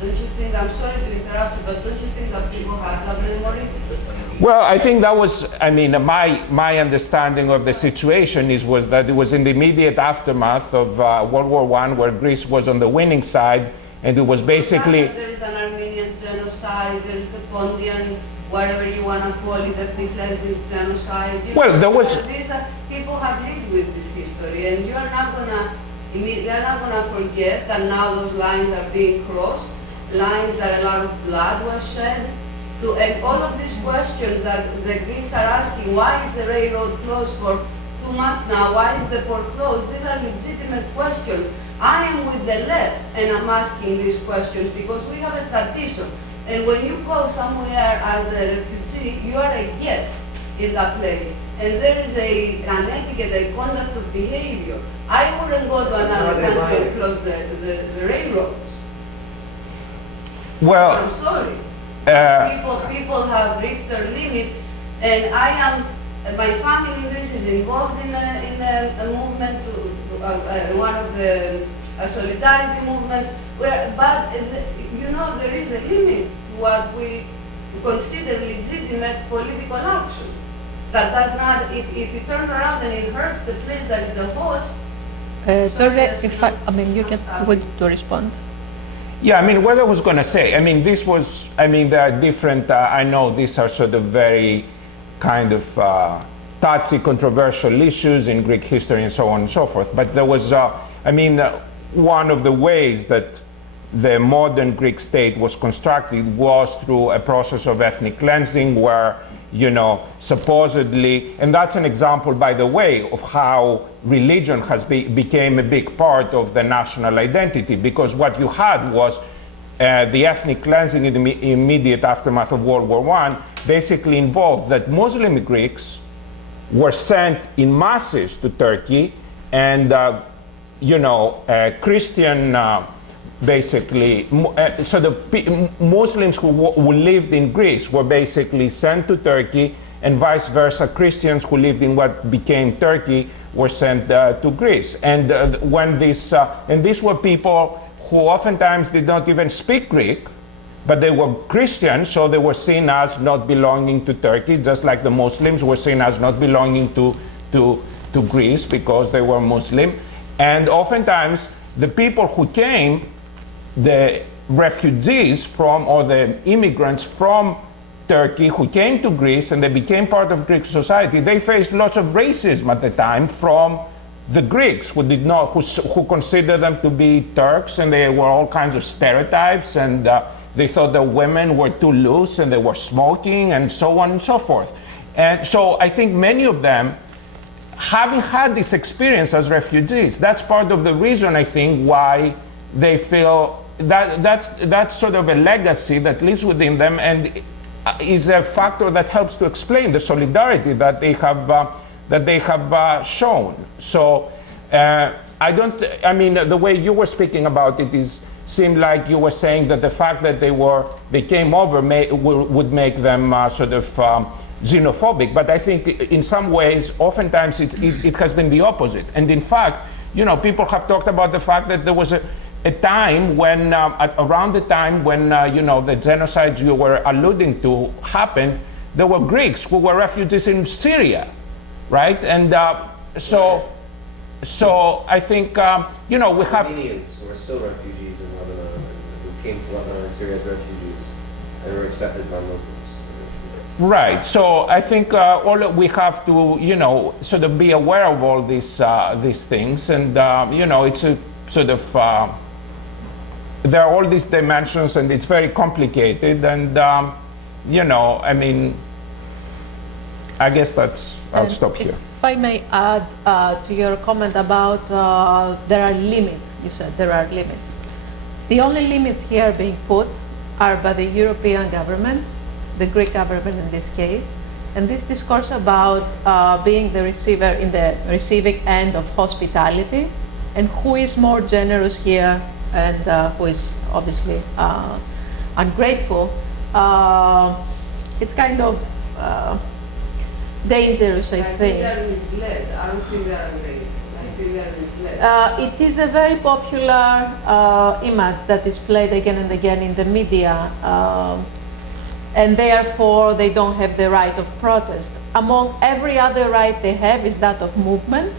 don't you think, I'm sorry to interrupt you, but don't you think that people have that memory? Well, I think that was, my understanding of the situation was that it was in the immediate aftermath of World War I, where Greece was on the winning side, and it was basically... There is an Armenian genocide, there is the Pontian, whatever you want to call it, the Tiglatic genocide. Well, there was... People have lived with this history, and they're not gonna forget that now those lines are being crossed, lines that a lot of blood was shed. And all of these questions that the Greeks are asking, why is the railroad closed for 2 months now? Why is the port closed? These are legitimate questions. I am with the left, and I'm asking these questions because we have a tradition. And when you go somewhere as a refugee, you are a guest in that place. And there is an etiquette, a conduct of behavior. I wouldn't go to another country and close the railroads. Well, I'm sorry. People have reached their limit, and my family in Greece is involved in a movement, one of the solidarity movements, but there is a limit to what we consider legitimate political action. That does not, if it turns around and it hurts the place that is the host. Georgia, you can wait to respond. Yeah, what I was going to say, this was, there are different, I know these are sort of very kind of touchy, controversial issues in Greek history and so on and so forth. But there was, one of the ways that the modern Greek state was constructed was through a process of ethnic cleansing where, supposedly, and that's an example, by the way, of how religion became a big part of the national identity, because what you had was the ethnic cleansing in the immediate aftermath of World War I basically involved that Muslim Greeks were sent in masses to Turkey, and Christian basically, so the Muslims who lived in Greece were basically sent to Turkey, and vice versa, Christians who lived in what became Turkey were sent to Greece. And when this, and these were people who oftentimes did not even speak Greek, but they were Christians, so they were seen as not belonging to Turkey, just like the Muslims were seen as not belonging to Greece because they were Muslim. And oftentimes, the people who came, the refugees from, or the immigrants from Turkey who came to Greece and they became part of Greek society, they faced lots of racism at the time from the Greeks who did not, who considered them to be Turks, and there were all kinds of stereotypes, and they thought that women were too loose and they were smoking and so on and so forth. And so I think many of them, having had this experience as refugees, that's part of the reason, I think, why they feel that that's sort of a legacy that lives within them and is a factor that helps to explain the solidarity that they have shown. So I mean, the way you were speaking about it seemed like you were saying that the fact that they came over would make them sort of xenophobic, but I think in some ways, oftentimes it has been the opposite. And in fact, people have talked about the fact that there was a time when, around the time when, the genocides you were alluding to happened, there were Greeks who were refugees in Syria, right? And so I think, we have... Armenians who are still refugees in Lebanon, who came to Lebanon and Syria as refugees, and were accepted by Muslims. Right. So I think we have to, sort of be aware of all these things, and it's a sort of there are all these dimensions, and it's very complicated, and I mean, I guess I'll stop here. If I may add to your comment about there are limits. You said there are limits. The only limits here being put are by the European governments, the Greek government in this case, and this discourse about being the receiver in the receiving end of hospitality, and who is more generous here and who is obviously ungrateful. It's kind of dangerous, I think. They are misled. I don't think they are ungrateful. I think they are misled. It is a very popular image that is played again and again in the media. And therefore they don't have the right of protest. Among every other right they have is that of movement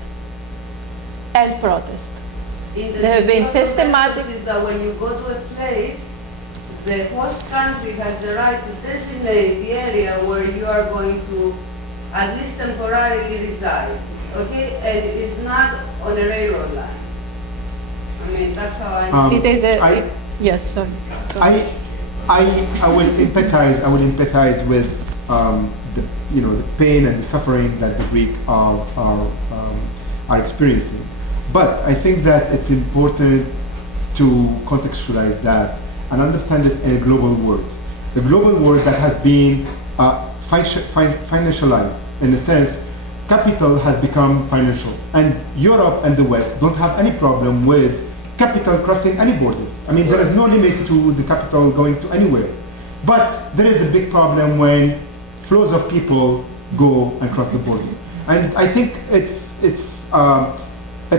and protest. In the There have been systematic... is that when you go to a place, the host country has the right to designate the area where you are going to at least temporarily reside, okay? And it is not on a railroad line. I mean, that's how I... it is a... yes, sorry. I will empathize with the pain and the suffering that the Greek are experiencing. But I think that it's important to contextualize that and understand it in a global world. The global world that has been financialized, in a sense, capital has become financial. And Europe and the West don't have any problem with capital crossing any border. I mean, there is no limit to the capital going to anywhere. But there is a big problem when flows of people go and cross the border. And I think it's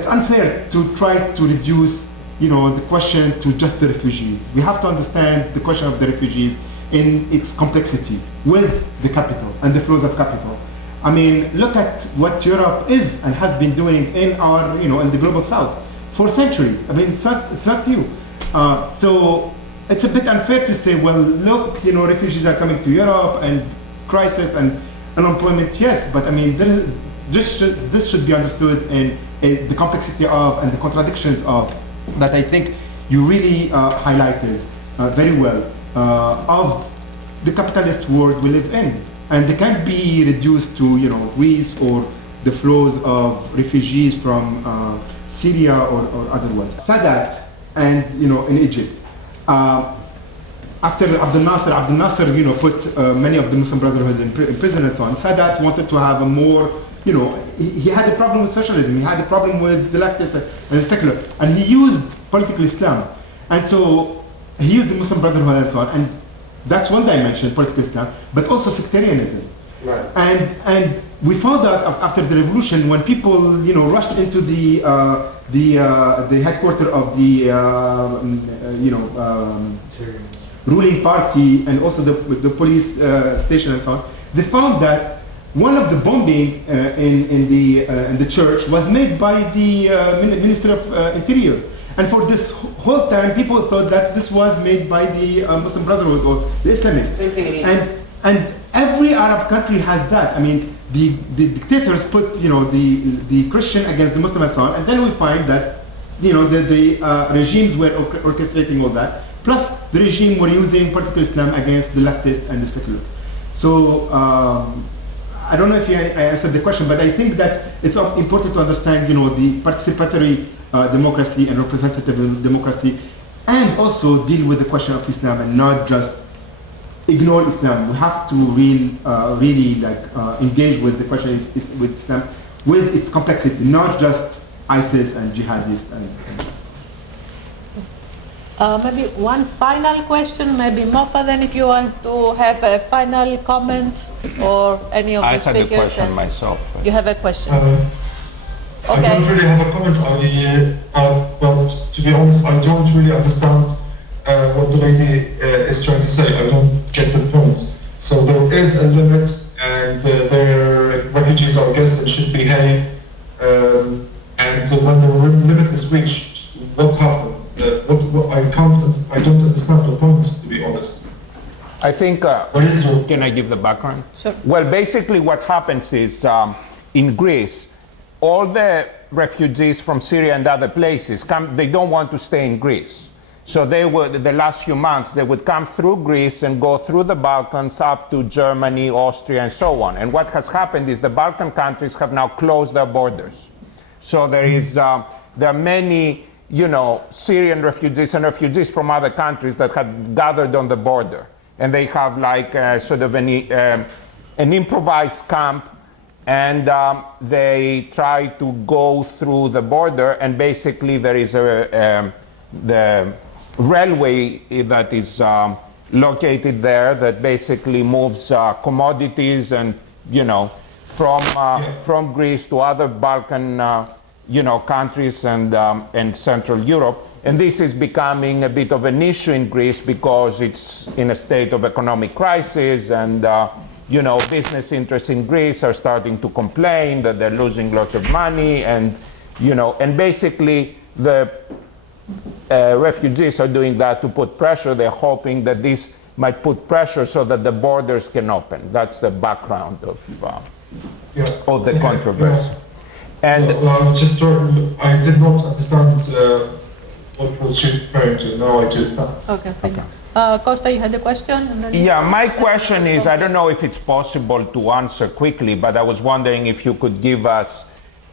unfair to try to reduce, the question to just the refugees. We have to understand the question of the refugees in its complexity with the capital and the flows of capital. I mean, look at what Europe is and has been doing in our, in the global south for centuries. I mean, it's not new. So it's a bit unfair to say, well, look, refugees are coming to Europe and crisis, and unemployment, yes, but I mean, this should be understood in the complexity of and the contradictions of that I think you really highlighted very well of the capitalist world we live in. And they can't be reduced to, Greece or the flows of refugees from Syria or otherwise. Sadat and, in Egypt, after Abdel Nasser, put many of the Muslim Brotherhood in prison and so on. Sadat wanted to have a more, he had a problem with socialism, he had a problem with the leftists and the secular, and he used political Islam. And so he used the Muslim Brotherhood and so on, and that's one dimension, political Islam, but also sectarianism. Right. And we found out after the revolution, when people, rushed into the headquarters of the, ruling party and also the police station and so on, they found that one of the bombing in the church was made by the Ministry of Interior. And for this whole time, people thought that this was made by the Muslim Brotherhood or the Islamists. Same thing in Egypt. And every Arab country has that. I mean, the dictators put, the Christian against the Muslim and so on, and then we find that, the regimes were orchestrating all that. Plus, the regime were using political Islam against the leftist and the secular. So, I don't know if I answered the question, but I think that it's important to understand, the participatory democracy and representative democracy, and also deal with the question of Islam and not just ignore Islam. We have to really engage with the question with Islam, with its complexity, not just ISIS and jihadists. Maybe one final question, maybe Mopa, then if you want to have a final comment, or any of the speakers. I had a question myself. You have a question? I don't really have a comment. Well, to be honest, I don't really understand what the lady is trying to say. I don't get the point. So there is a limit, and their refugees are guests and should behave. And so when the limit is reached, what happens? I don't understand the point, to be honest. I think, can I give the background? Sure. Well, basically what happens is, in Greece, all the refugees from Syria and other places they don't want to stay in Greece. So they would, the last few months, they would come through Greece and go through the Balkans up to Germany, Austria, and so on. And what has happened is the Balkan countries have now closed their borders. So there are many, Syrian refugees and refugees from other countries that have gathered on the border. And they have like sort of an improvised camp, and they try to go through the border, and basically there is the railway that is located there that basically moves commodities and, from Greece to other Balkan countries and Central Europe. And this is becoming a bit of an issue in Greece because it's in a state of economic crisis, and business interests in Greece are starting to complain that they're losing lots of money, and and basically the refugees are doing that to put pressure. They're hoping that this might put pressure so that the borders can open. That's the background of the controversy. Yeah. And I did not understand what was she referring to. Now I do. Okay, thank you. Costa, you had a question? And then yeah, my question is, I don't know if it's possible to answer quickly, but I was wondering if you could give us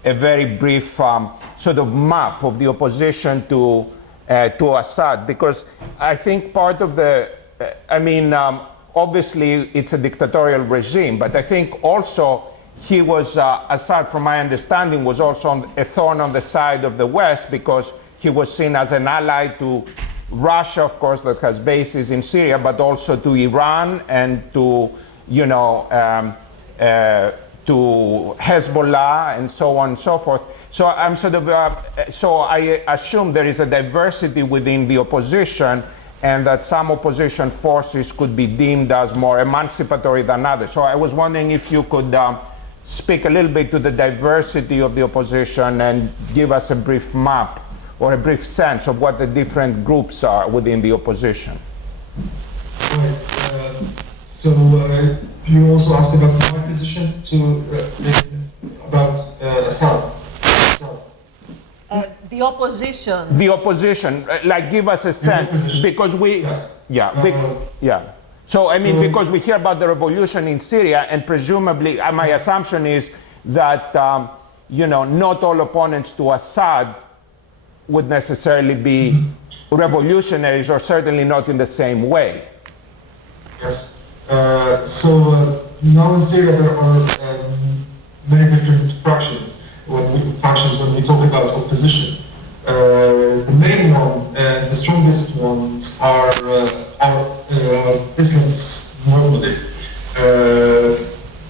a very brief sort of map of the opposition to Assad, because I think part of the, obviously it's a dictatorial regime, but I think also he was, Assad, from my understanding, was also a thorn on the side of the West, because he was seen as an ally to Russia, of course, that has bases in Syria, but also to Iran and to, to Hezbollah and so on and so forth. So I'm sort of, so I assume there is a diversity within the opposition, and that some opposition forces could be deemed as more emancipatory than others. So I was wondering if you could speak a little bit to the diversity of the opposition and give us a brief map or a brief sense of what the different groups are within the opposition. Right. So you also asked about my position about Assad. The opposition. The opposition, like give us a sense, because we, Yes. yeah. So, I mean, because we hear about the revolution in Syria, and presumably, my assumption is that, you know, not all opponents to Assad would necessarily be revolutionaries, or certainly not in the same way. Yes. So now in Syria there are many different fractions when we talk about opposition. The main one and the strongest ones are Islamists normally,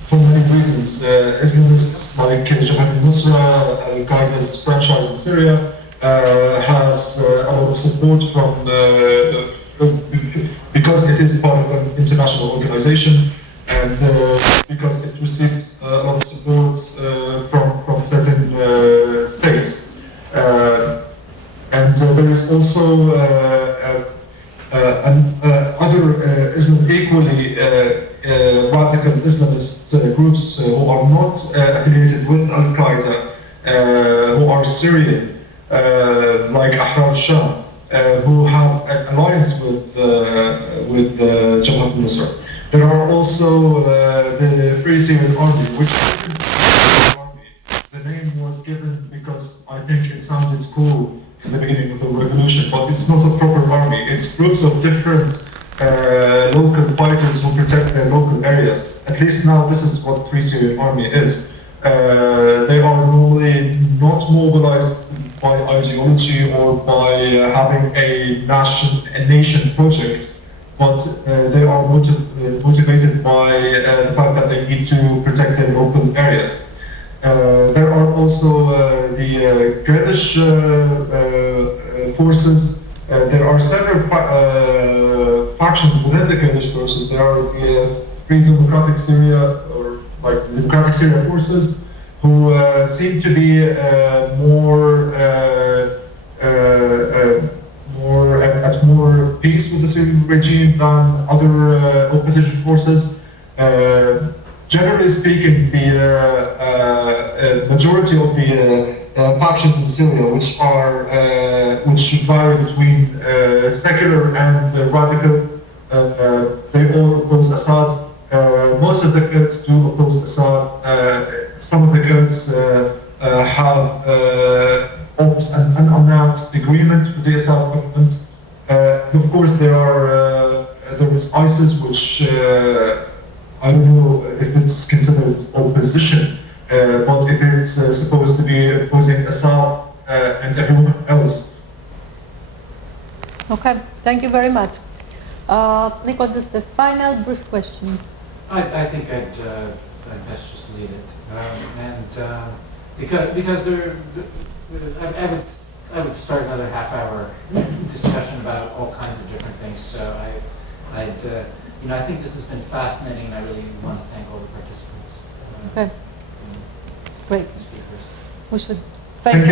for many reasons. Islamists like Jabhat al-Nusra, Al-Qaeda's franchise in Syria, has a lot of support from because it is part of an international organization, and because it receives a lot of support from certain states. And there is also other equally radical Islamist groups who are not affiliated with Al-Qaeda, who are Syrian, like Ahrar Sham, who have an alliance with Jabhat al-Nusra. There are also the Free Syrian Army, which is an army. The name was given because I think it sounded cool in the beginning of the revolution, but it's not a proper army. It's groups of different local fighters who protect their local areas. At least now this is what Free Syrian Army is. They are normally not mobilized by ideology or by having a nation project, but they are motivated by the fact that they need to protect their local areas. There are also the Kurdish forces. There are several factions within the Kurdish forces. There are Free Democratic Syria, or like Democratic Syria forces, who seem to be at more peace with the Syrian regime than other opposition forces. Generally speaking, the majority of the factions in Syria, which vary between secular and radical, they all oppose Assad. Most of the Kurds do oppose Assad. Some of the Kurds have an unannounced agreement with the Assad government. Of course, there is ISIS, which I don't know if it's considered opposition, but if it's supposed to be opposing Assad and everyone else. Okay, thank you very much. Nico, this is the final brief question. I think I'd best just leave it, because I would start another half-hour discussion about all kinds of different things. So I think this has been fascinating, and I really want to thank all the participants. Okay, great. The speakers. We should thank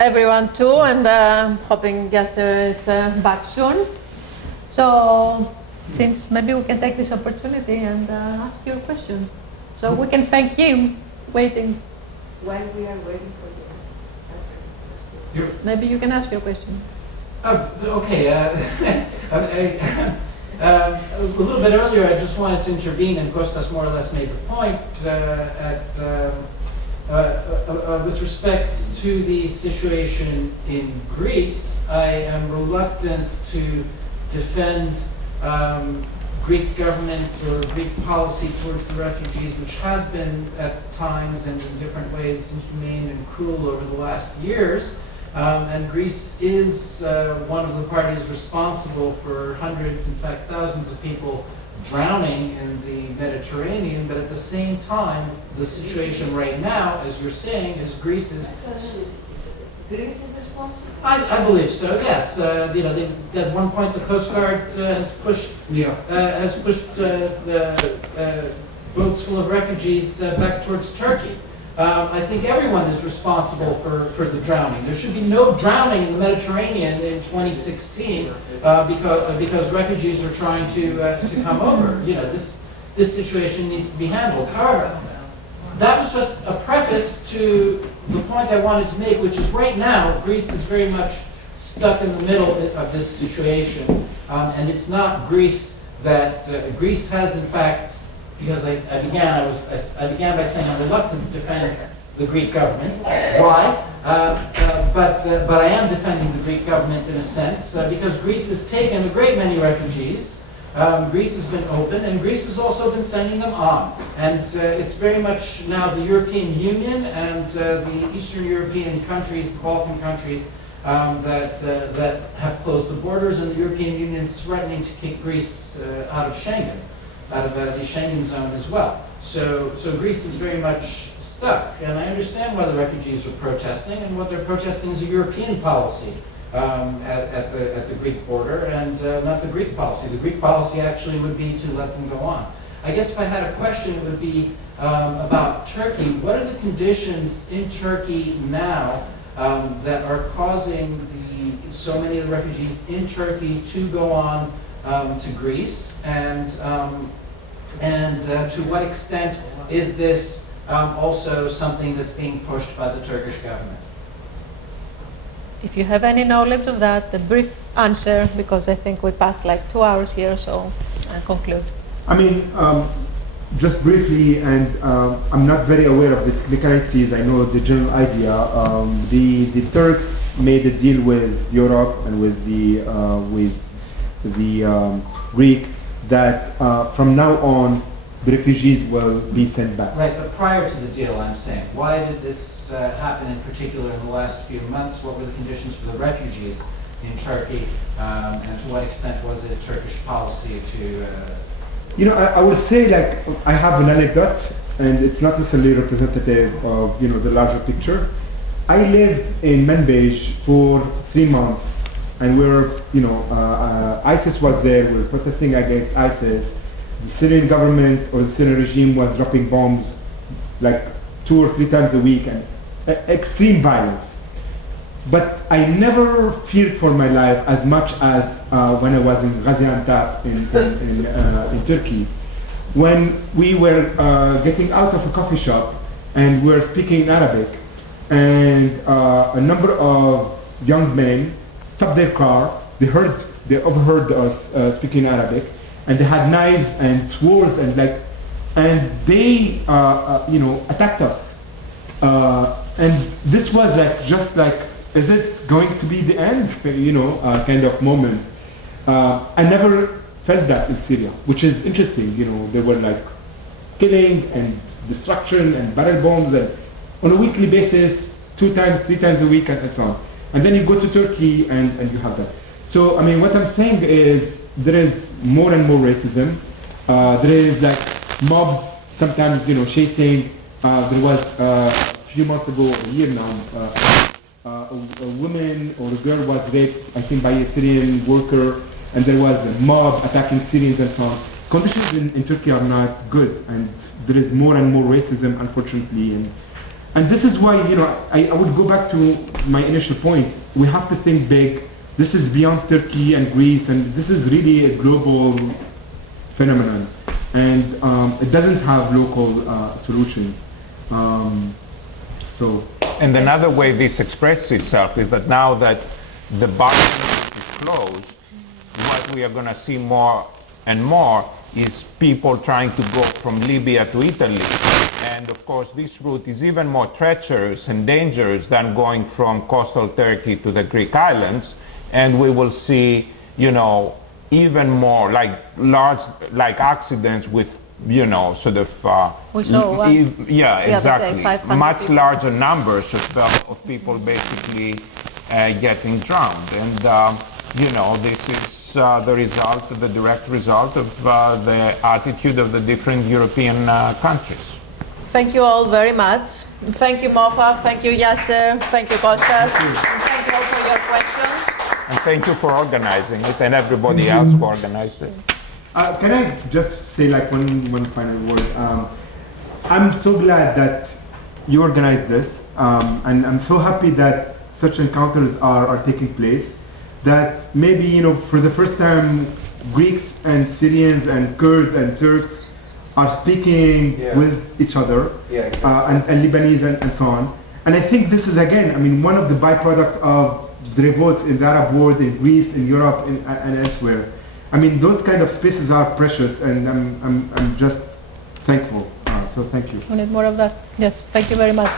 everyone too, and hoping YASSER is back soon. So, since maybe we can take this opportunity and ask you a question. So we can thank him waiting. While we are waiting for the answer. Maybe you can ask your question. Okay. A little bit earlier, I just wanted to intervene, and COSTAS more or less made the point with respect to the situation in Greece. I am reluctant to defend Greek government or Greek policy towards the refugees, which has been at times and in different ways inhumane and cruel over the last years. And Greece is one of the parties responsible for hundreds, in fact thousands of people drowning in the Mediterranean, but at the same time, the situation right now, as you're saying, is Greece is... Greece is responsible? I believe so, yes. At one point the Coast Guard has pushed boats full of refugees back towards Turkey. I think everyone is responsible for the drowning. There should be no drowning in the Mediterranean in 2016 because refugees are trying to come over. this situation needs to be handled. However, that was just a preface to the point I wanted to make, which is right now, Greece is very much stuck in the middle of this situation. And it's not Greece that, Greece has in fact, because I began by saying I'm reluctant to defend the Greek government. Why? But I am defending the Greek government in a sense, because Greece has taken a great many refugees. Greece has been open, and Greece has also been sending them on. And it's very much now the European Union and the Eastern European countries, the Balkan countries, that have closed the borders, and the European Union is threatening to kick Greece out of Schengen, out of the Schengen zone as well. So Greece is very much stuck, and I understand why the refugees are protesting, and what they're protesting is a European policy. At the Greek border, and not the Greek policy. The Greek policy actually would be to let them go on. I guess if I had a question, it would be about Turkey. What are the conditions in Turkey now that are causing so many of the refugees in Turkey to go on to Greece, and to what extent is this also something that's being pushed by the Turkish government? If you have any knowledge of that, a brief answer, because I think we passed like 2 hours here, so conclude. I mean, just briefly, and I'm not very aware of the technicalities. I know the general idea. The Turks made a deal with Europe and with the Greek that from now on the refugees will be sent back. Right, but prior to the deal, I'm saying, why did this happen in particular in the last few months? What were the conditions for the refugees in Turkey, and to what extent was it Turkish policy to... You know, I would say, like, I have an anecdote, and it's not necessarily representative of, you know, the larger picture. I lived in Manbij for 3 months, and we were, you know, ISIS was there, we were protesting against ISIS. The Syrian government or the Syrian regime was dropping bombs like 2 or 3 times a week, and extreme violence. But I never feared for my life as much as when I was in Gaziantep in Turkey. When we were getting out of a coffee shop and we were speaking Arabic, and a number of young men stopped their car, they overheard us speaking Arabic, and they had knives and swords and they you know, attacked us. And this was like, just like, is it going to be the end? You know, kind of moment. I never felt that in Syria, which is interesting. You know, they were like killing and destruction and barrel bombs, and on a weekly basis, 2 times, 3 times a week, and so on. And then you go to Turkey and you have that. So, I mean, what I'm saying is there is more and more racism. There is like mobs sometimes, you know, chasing. There was a few months ago, a year now, a woman or a girl was raped, I think, by a Syrian worker, and there was a mob attacking Syrians and so on. Conditions in Turkey are not good, and there is more and more racism, unfortunately. And this is why, you know, I would go back to my initial point. We have to think big. This is beyond Turkey and Greece, and this is really a global phenomenon, and it doesn't have local solutions. And another way this expresses itself is that now that the border is closed, what we are going to see more and more is people trying to go from Libya to Italy. And of course, this route is even more treacherous and dangerous than going from coastal Turkey to the Greek islands. And we will see, you know, even more like large accidents with, you know, sort of exactly, much larger numbers of people basically getting drowned. And you know, this is the direct result of the attitude of the different European countries. Thank you all very much. Thank you, Mofa. Thank you, Yasser. Thank you, Kostas. Thank you all for your questions. And thank you for organizing it, and everybody else who organized it. Can I just say like one final word? I'm so glad that you organized this, and I'm so happy that such encounters are taking place. That maybe, you know, for the first time, Greeks and Syrians and Kurds and Turks are speaking Yeah. with each other, Yeah, exactly. and Lebanese and so on. And I think this is, again, I mean, one of the byproducts of the revolts in the Arab world, in Greece, in Europe, and elsewhere. I mean, those kind of spaces are precious, and I'm just thankful. So thank you. We need more of that. Yes, thank you very much.